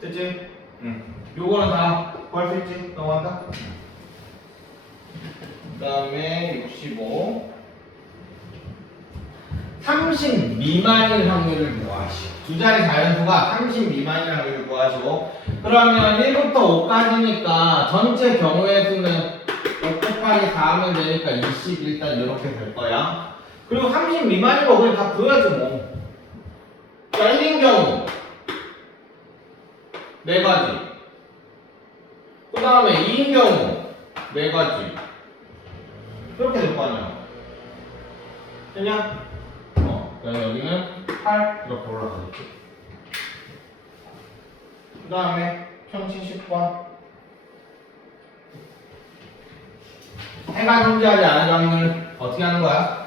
됐지? 응. 요거는 다 구할 수 있지? 넘어간다. 그 다음에 65. 30 미만일 확률을 구하시오. 두 자리 자연수가 30 미만일 확률을 구하시고, 그러면 1부터 5까지니까 전체 경우의 수는 5 곱하기 4 하면 되니까 20 일단 이렇게 될 거야. 그리고 30 미만인 거 그냥 다 구해야지 뭐. 열린 경우 4가지. 그 다음에 2인 경우 4가지. 이렇게 될 거 아니야. 됐냐? 그다음에 여기는 8 이렇게 올라가겠지. 그 다음에 평시식과 해가 존재하지 않은 확률 어떻게 하는 거야?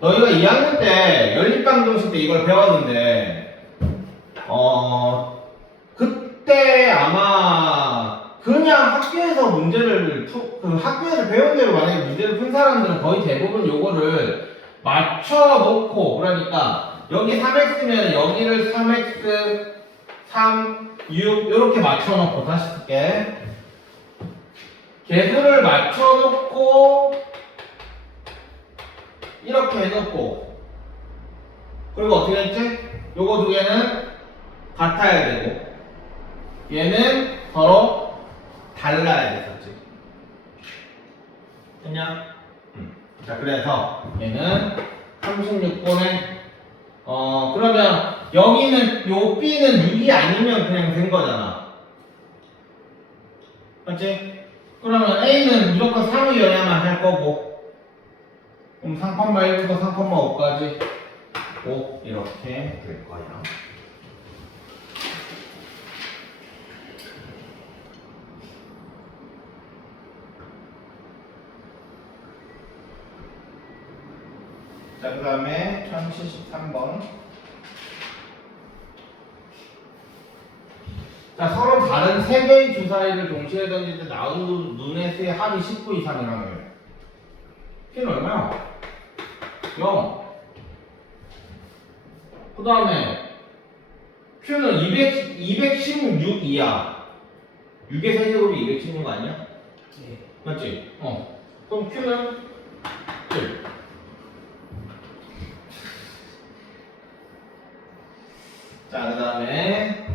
너희가 2학년 때 연립방정식 때 이걸 배웠는데 그때 아마 그냥 학교에서 학교에서 배운 대로 만약에 문제를 푼 사람들은 거의 대부분 요거를 맞춰놓고, 그러니까 여기 3x면 여기를 3x 3 6 이렇게 맞춰놓고, 다시 쓸게. 개수를 맞춰놓고 이렇게 해놓고, 그리고 어떻게 했지? 요거 두 개는 같아야 되고 얘는 서로 달라야 됐었지. 됐냐? 자, 그래서 얘는 36분의 그러면 여기는 요 B는 6이 아니면 그냥 된 거잖아. 맞지? 그러면 A는 무조건 3이어야만 할 거고, 그럼 3,1부터 3,5까지 5 이렇게 될 거야. 자, 그 다음에 1073번. 자, 서로 다른 세 개의 주사위를 동시에 던질 때 나온 눈의 수의 합이 19 이상이라며. P는 얼마야? 0. 그 다음에 Q는 216이야. 6의 세제곱이 216 아니야? 네. 맞지? 그럼 Q는 7. 자, 그 다음에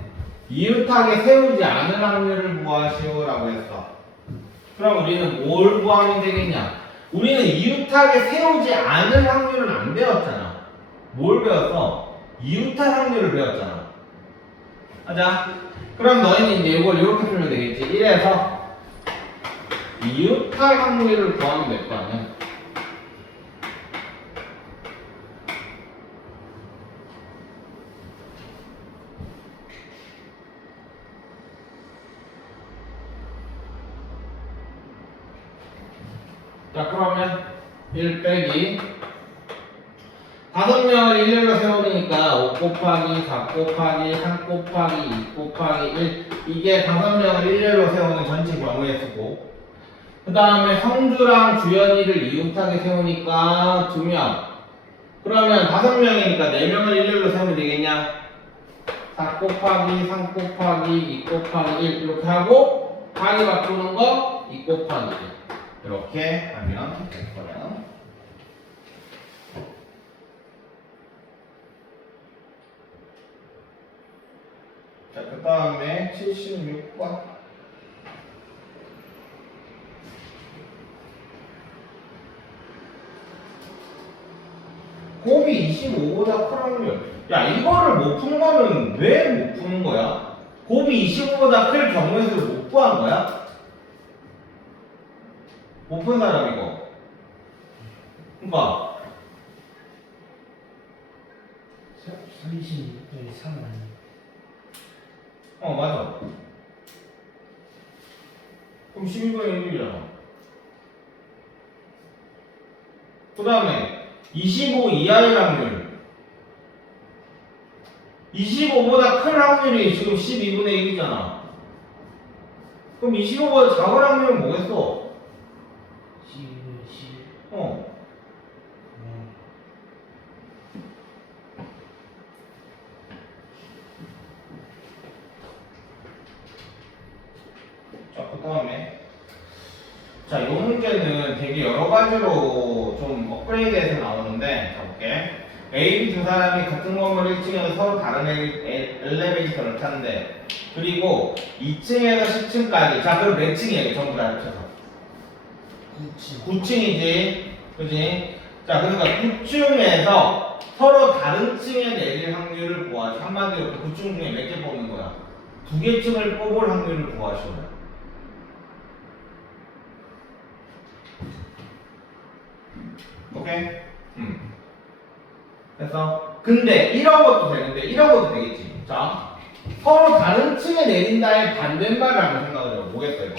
이웃하게 세우지 않을 확률을 구하시오라고 했어. 그럼 우리는 뭘 구하면 되겠냐? 우리는 이웃하게 세우지 않을 확률은 안 배웠잖아. 뭘 배웠어? 이웃할 확률을 배웠잖아. 하자. 그럼 너희는 이제 이걸 이렇게 풀면 되겠지. 1에서 이웃할 확률을 구하면 될 거 아니야? 자, 그러면 1 빼기 5명을 일렬로 세우니까 5 곱하기 4 곱하기 3 곱하기 2 곱하기 1, 이게 5명을 일렬로 세우는 전체 경우의 수고, 그 다음에 성주랑 주연이를 이웃하게 세우니까 2명. 그러면 5명이니까 4명을 일렬로 세우면 되겠냐? 4 곱하기 3 곱하기 2 곱하기 1 이렇게 하고 방이 바꾸는 거 2 곱하기 1 이렇게 하면 될 거야. 자, 그 다음에 76번. 곱이 25보다 큰 확률. 야, 이거를 못 푼 거는 왜 못 푸는 거야? 곱이 25보다 클 경우의 수를 못 구한 거야? 못 푼 사람 이거. 그니까 36분의 3 아니에요? 맞아. 그럼 12분의 1이잖아. 그 다음에 25 이하의 확률. 25보다 큰 확률이 지금 12분의 1이잖아. 그럼 25보다 작은 확률은 뭐겠어? 12분의 11. 자, 그 다음에 자, 이 문제는 되게 여러 가지로 좀 업그레이드해서 나오는데, 자, 볼게. A, B 두 사람이 같은 건물 1층에서 서로 다른 엘리베이터를 탔는데, 그리고 2층에서 10층까지, 자, 그럼 몇 층이에요? 전부 다 합쳐서 9층이지, 그지? 자, 그러니까 9층에서 서로 다른 층에 내릴 확률을 구하지. 한마디로 9층 중에 몇 개 뽑는 거야? 두 개 층을 뽑을 확률을 구하시오라. 오케이? 그래서 근데 이런 것도 되는데 이런 것도 되겠지. 자, 서로 다른 층에 내린다의 반대말을 한번 생각을 해봐. 뭐겠어 이거?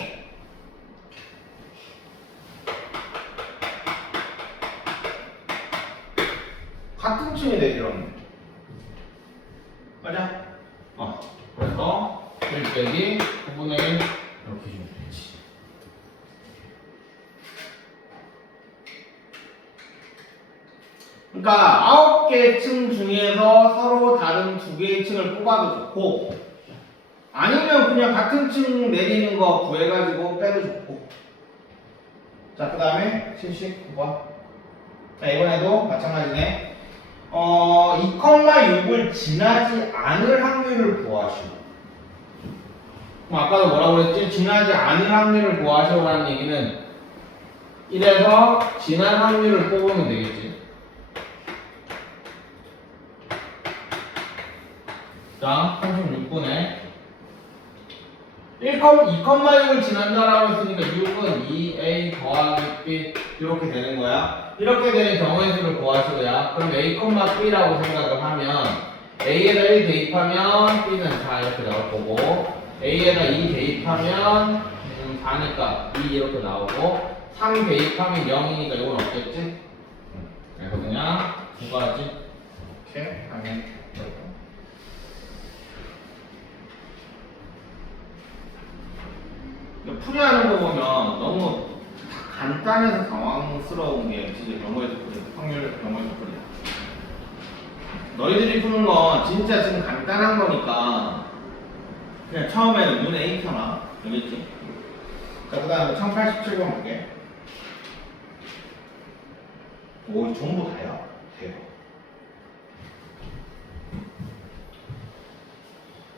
같은 층에 내리라는 맞아? 그래서 1 빼기 9분의 1 이렇게 주면 되지. 그러니까 9개 층 중에서 서로 다른 2개의 층을 뽑아도 좋고 아니면 그냥 같은 층 내리는 거 구해가지고 빼도 좋고. 자, 그 다음에 79번. 자, 이번에도 마찬가지네. 2,6을 지나지 않을 확률을 구하시오. 그럼 아까도 뭐라고 그랬지? 지나지 않을 확률을 구하시오라는 얘기는 이래서 지난 확률을 뽑으면 되겠지. 자, 36분에 2,6을 지난다라고 했으니까 6은 2a 더하기 b 이렇게 되는 거야. 이렇게 되는 경우의 수를 구하시고요. 그럼 a, b라고 생각을 하면 a에다 1 대입하면 b는 4 이렇게 나올 거고 a에다 2 대입하면 4니까 2 이렇게 나오고 3 대입하면 0이니까 이건 없겠지? 그래서 그냥 두 가지 이렇게 하면 되고. 풀이하는 거 보면 너무 간단해서 당황스러운 게 진짜 경우에도 그래. 확률 경우에도 그래. 너희들이 푸는 건 진짜 지금 간단한 거니까 그냥 처음에는 눈에 익혀놔. 알겠지? 자, 그 다음에 1087번 볼게. 오, 전부 다야. 대박.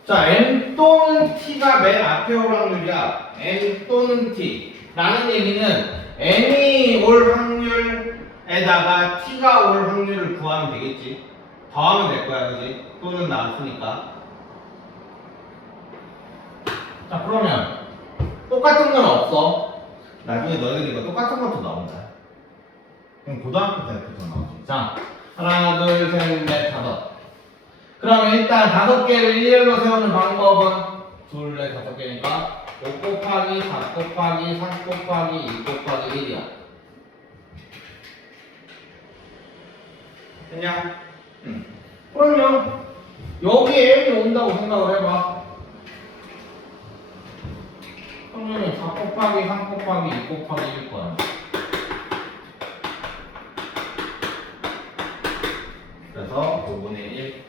자, n 또는 t가 맨 앞에 올 확률이야. n 또는 t. 라는 얘기는 n이 올 확률에다가 t가 올 확률을 구하면 되겠지. 더하면 될 거야, 그지? 또는 나왔으니까. 자, 그러면 똑같은 건 없어. 나중에 너희들이 이거 똑같은 것도 나온다. 그럼 고등학교 때부터 나오지. 자, 하나, 둘, 셋, 넷, 다섯. 그러면 일단 5개를 일렬로 세우는 방법은 둘, 넷, 5개니까 5 곱하기 4 곱하기 3 곱하기 2 곱하기 1이야. 됐냐? 그러면 여기에 n이 온다고 생각을 해봐. 그러면 4 곱하기 3 곱하기 2 곱하기 1 거야. 그래서 5분의 1.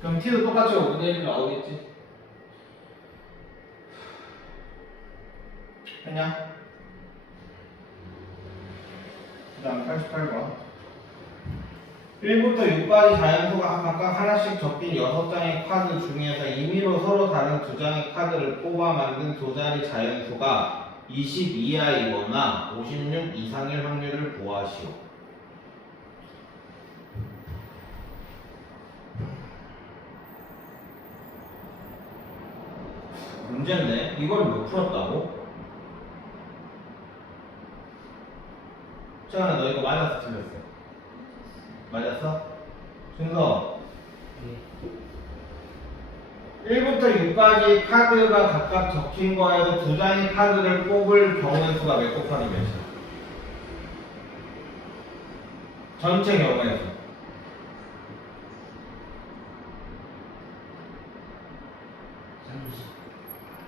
그럼 t도 똑같이 5분의 1이 나오겠지? 했냐? 그 다음 88번 1부터 6까지 자연수가 각각 하나씩 적힌 6장의 카드 중에서 임의로 서로 다른 2장의 카드를 뽑아 만든 두 자리 자연수가 20 이하이거나 56 이상일 확률을 구하시오. 문제인데 이걸 못 풀었다고? 시간에 너 이거 맞았어 틀렸어? 맞았어? 준서 1부터 6까지 카드가 각각 적힌 거에서 두 장의 카드를 뽑을 경우의 수가 몇 곱하기 몇이야? 전체 경우에서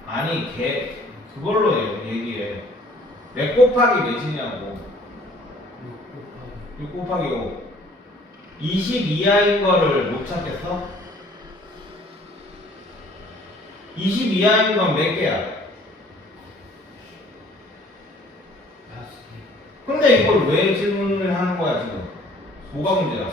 아니 그걸로 얘기해. 몇 곱하기 몇이냐고. 6 곱하기 5 20 이하인 거를 못 찾겠어? 20 이하인 건 몇 개야? 근데 이걸 왜 질문을 하는 거야 지금? 뭐가 문제야?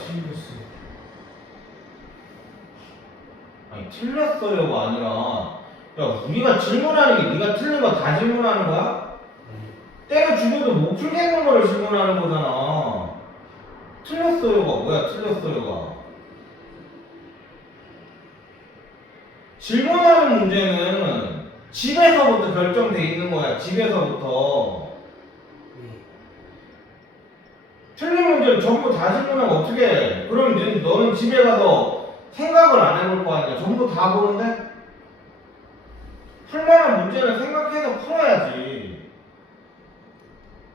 아니 틀렸어요가 아니라 야 우리가 질문하는 게 네가 틀린 거 다 질문하는 거야? 때려 죽여도 못 풀겠는 거를 질문하는 거잖아. 틀렸어요가 뭐야 틀렸어요가. 질문하는 문제는 집에서부터 결정돼 있는 거야. 집에서부터. 네. 틀린 문제를 전부 다 질문하면 어떻게 해? 그럼 너는 집에 가서 생각을 안 해볼 거 아니야. 전부 다 보는데? 풀만한 문제를 생각해서 풀어야지.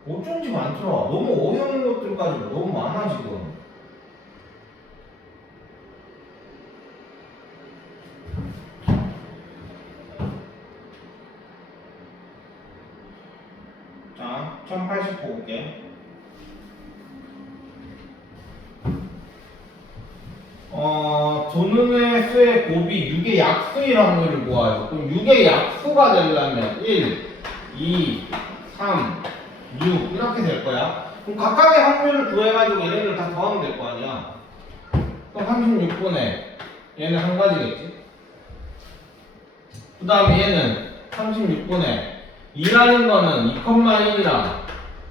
어쩐지 많더라. 너무 어려운 것들까지 너무 많아 지금. 자, 1080 볼게. 조능의 수의 곱이 6의 약수일 확률을 구하죠. 그럼 6의 약수가 되려면 1, 2, 3, 6 이렇게 될 거야. 그럼 각각의 확률을 구해가지고 얘네들 다 더하면 될 거 아니야. 그럼 36분의 얘는 한 가지겠지. 그 다음에 얘는 36분의 2라는 거는 2,1이랑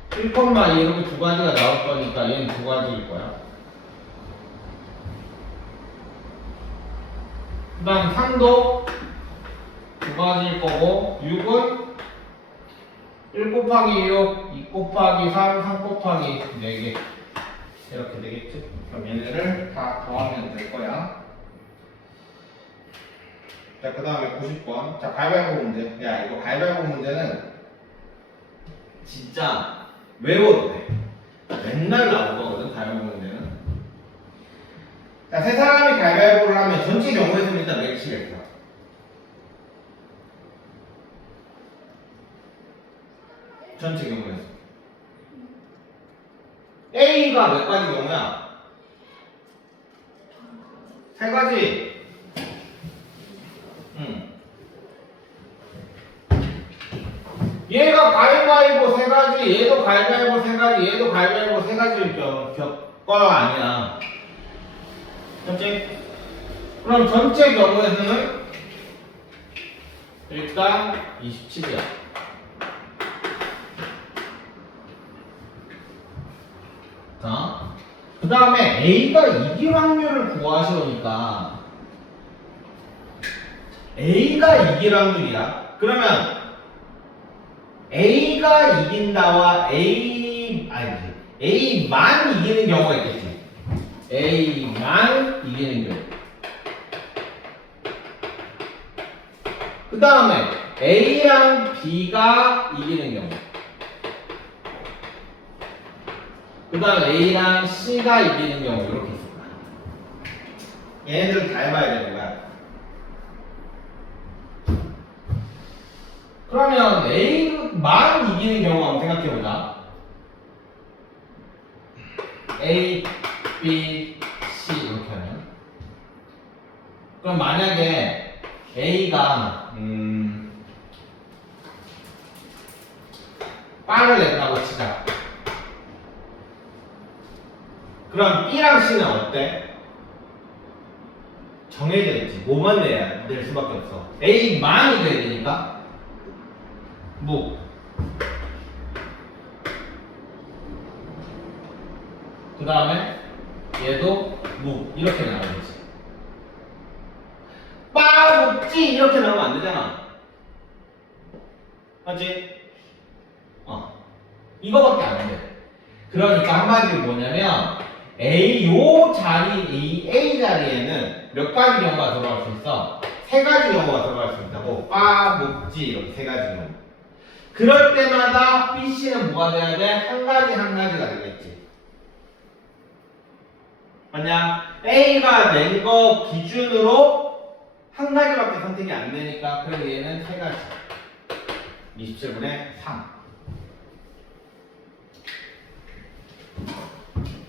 1,2 이렇게 두 가지가 나올 거니까 얘는 두 가지일 거야. 그 다음 3도 두 가지일 거고 6은 1 곱하기 6, 2 곱하기 3, 3 곱하기 4개 이렇게 되겠지? 그럼 얘네를 다 더하면 될 거야. 자, 그 다음에 90번. 자, 가위바위보 문제. 야, 이거 가위바위보 문제는 진짜 외워도 돼. 맨날 나오거든, 가위바위보 문제는. 자, 세 사람이 가위바위보를 하면 전체 경우의 수는 일단 몇 치겠어? 전체 경우의 수. A가 몇 가지 경우야? 세 가지. 얘가 가위바위보 세 가지, 얘도 가위바위보 세 가지, 얘도 가위바위보 세 가지일 거가 아니야. 전체? 그럼 전체 경우의 수는 일단 27이야. 자, 그 다음에 A가 이길 확률을 구하시오니까 A가 이길 확률이야. 그러면 A가 이긴다와 A만 이기는 경우가 있겠지. A만 이기는 경우. 그 다음에 A랑 B가 이기는 경우. 그 다음 A랑 C가 이기는 경우 이렇게 있을 거야. 얘네들을 다 해봐야 되는 거야. 그러면 A만 이기는 경우 한번 생각해보자. A, B, C 이렇게 하면. 그럼 만약에 A가 빠를 냈다고 치자. 그럼 B랑 C는 어때? 정해져 있지. 뭐만 낼 수밖에 없어. A만 이겨야 되니까. 무. 그 다음에 얘도 무. 이렇게 나와야지. 빠, 묵지 이렇게 나오면 안 되잖아. 맞지? 이거밖에 안 돼. 그러니까 한마디로 뭐냐면 요 자리, 이 A 자리에는 몇 가지 경우가 들어갈 수 있어? 세 가지 경우가 들어갈 수 있다고. 빠, 묵지 이렇게 세 가지 경우. 그럴 때마다 BC는 뭐가 돼야 돼? 한 가지가 되겠지. 맞냐? A가 낸 거 기준으로 한 가지밖에 선택이 안 되니까 그래서 얘는 세 가지. 27분의 3.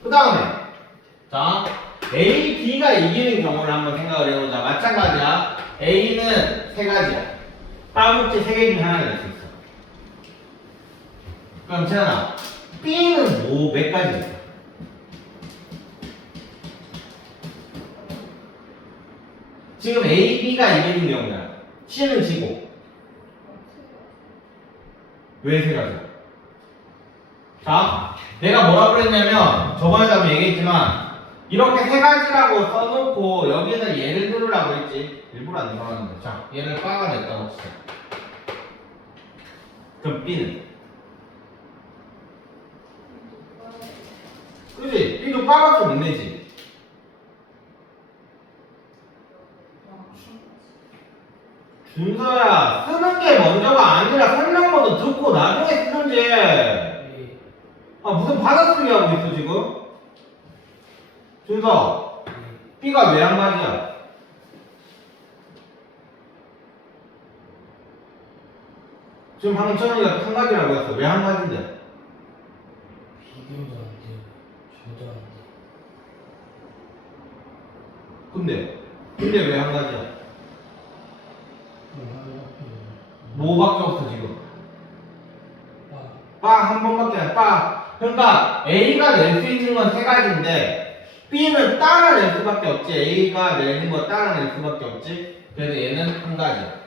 그 다음에 자 A, B가 이기는 경우를 한번 생각을 해보자. 마찬가지야. A는 세 가지야. 빠묵지 세 개 중에 하나가 될 수 있어. 그럼 재현아, B는 뭐 몇 가지 있어? 지금 A, B가 이기는 경우야. C는 지고. 왜 세 가지야? 자, 내가 뭐라 그랬냐면 저번에도 한번 얘기했지만 이렇게 세 가지라고 써놓고 여기는 예를 들으라고 했지. 일부러 안 들어가는데. 자, 얘를 빠가 냈다고 치자. 그럼 B는? 그지? B도 빠밖에 못 내지. 준서야, 쓰는 게 먼저가 아니라 설명 먼저 듣고 나중에 쓰는지. 예. 아, 무슨 받아쓰기 하고 있어, 지금? 준서, B가 왜 한 가지야? 지금 방금 천원이가 한 가지라고 했어. 왜 한 가지인데? 비교도 안 돼요. 저도 안 돼. 근데 왜 한 가지야? 뭐밖에 없어, 지금? 빠 한 번밖에 안 빠. 그러니까 A가 낼 수 있는 건 세 가지인데 B는 따라낼 수밖에 없지. A가 내는 거 따라낼 수밖에 없지. 그래서 얘는 한 가지야.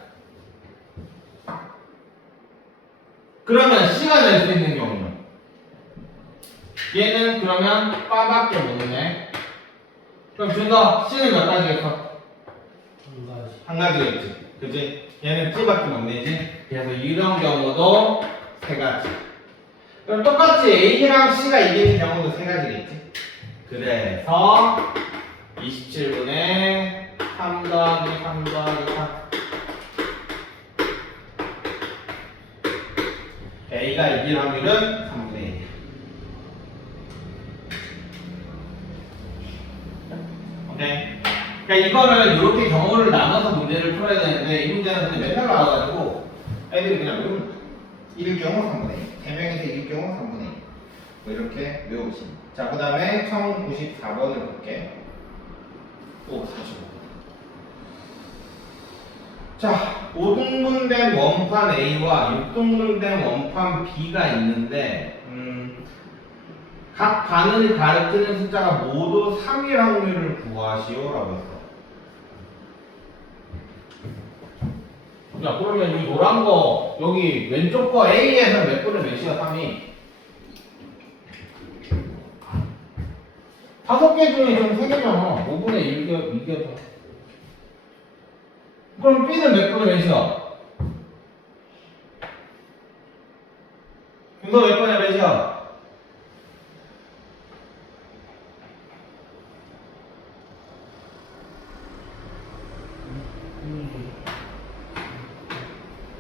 그러면 C가 낼 수 있는 경우는 얘는 그러면 빠밖에 못 내네. 그럼 준서 C는 몇 가지겠어? 한 가지. 한 가지겠지. 그지? 얘는 T밖에 못 내지. 그래서 이런 경우도 세 가지. 그럼 똑같이 A랑 C가 이기는 경우도 세 가지겠지. 그래서 27분의 3 더하기 3 더하기 3 A가 이길 확률은 3분의 1. 오케이? 그러니까 이거를 이렇게 경우를 나눠서 문제를 풀어야 되는데 이 문제는 근데 맨날 나와가지고 애들이 그냥 외우는 거야. 1일 경우 3분의 1, 3명에서 1일 경우 3분의 1 뭐 이렇게 외우시면. 자, 그 다음에 1094번을 볼게. 오, 45번. 자, 5등분된 원판 A와 6등분된 원판 B가 있는데 각 반을 가리키는 숫자가 모두 3일 확률을 구하시오 라고 했어. 자, 그러면 이 노란 거 여기 왼쪽 거 A에서 몇 분의 몇이야? 3이 5개 중에 지금 3개잖아. 5분의 1개 더. 그럼 B는 몇 분의 몇이야? 이거 몇 분의 몇이야?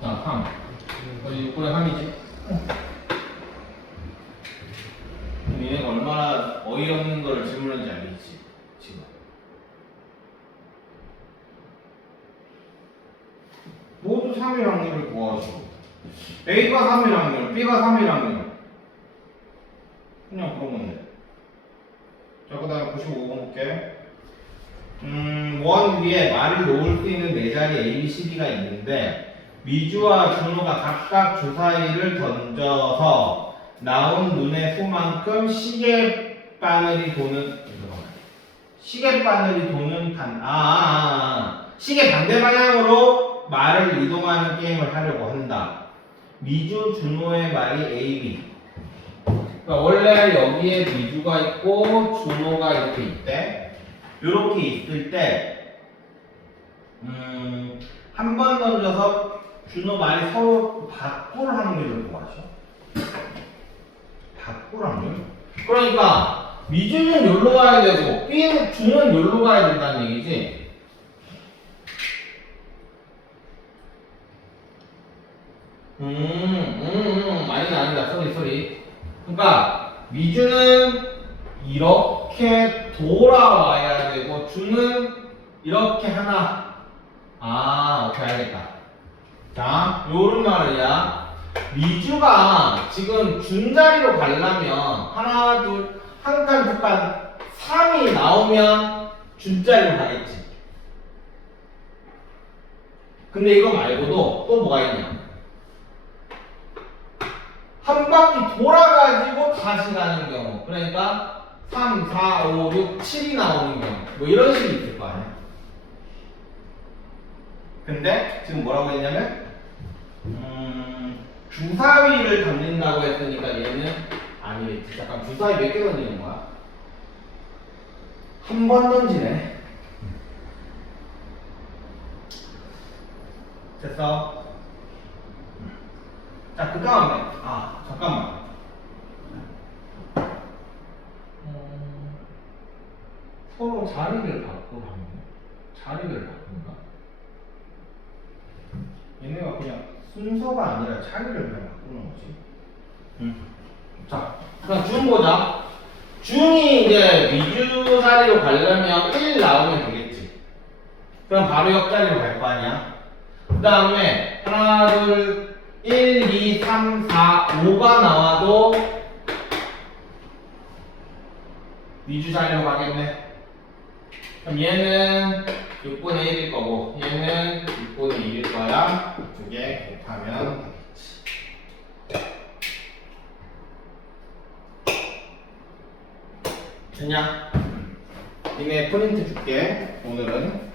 자, 3. 거기 6분의 3이지? 얘네가 얼마나 어이없는 거를 질문하는지 알겠지? 지금. 모두 3일 확률을 구하시고 A가 3일 확률, B가 3일 확률 그냥 그런 건데. 자, 그 다음에 95번 볼게. 원 위에 말을 놓을 수 있는 네 자리 A, B, C, D가 있는데 미주와 준호가 각각 주사위를 던져서 나온 눈의 수만큼 시계바늘이 도는 시계 반대 방향으로 말을 이동하는 게임을 하려고 한다. 미주, 준호의 말이 A, B. 그러니까 원래 여기에 미주가 있고 준호가 이렇게 있대. 이렇게 있을 때 한 번 던져서 준호 말이 서로 바꿀 확률을 구하셔. 바꿀 확률? 그러니까 미주는 여기로 가야 되고 B는 준은 여기로 가야 된다는 얘기지. 아니다. 쏘리. 그러니까 미주는 이렇게 돌아와야 되고 주는 이렇게 하나. 오케이, 알겠다. 자, 요런 말이야. 미주가 지금 준자리로 가려면 하나, 둘, 한 칸, 두 칸, 3이 나오면 준자리로 가겠지. 근데 이거 말고도 또 뭐가 있냐? 한 바퀴 돌아가지고 다시 가는 경우. 그러니까 3, 4, 5, 6, 7이 나오는 경우. 뭐 이런 식이 있을 거 아니야. 근데 지금 뭐라고 했냐면 주사위를 던진다고 했으니까 얘는 아니겠지. 잠깐, 주사위 몇 개 던지는 거야? 한 번 던지네. 됐어? 자, 그 다음에, 잠깐만. 서로 자리를 바꾸라네. 자리를 바꾼다. 얘네가 그냥 순서가 아니라 자리를 그냥 바꾸는 거지. 자, 그럼 준 보자. 준이 이제 미주 자리로 가려면 1 나오면 되겠지. 그럼 바로 옆자리로 갈 거 아니야? 그 다음에 하나, 둘, 1, 2, 3, 4, 5가 나와도 미주 자리로 가겠네. 그럼 얘는 6분의 1일 거고 얘는 6분의 2일 거야. 두 개 곱하면 되겠지. 됐냐? 니네 프린트 줄게. 오늘은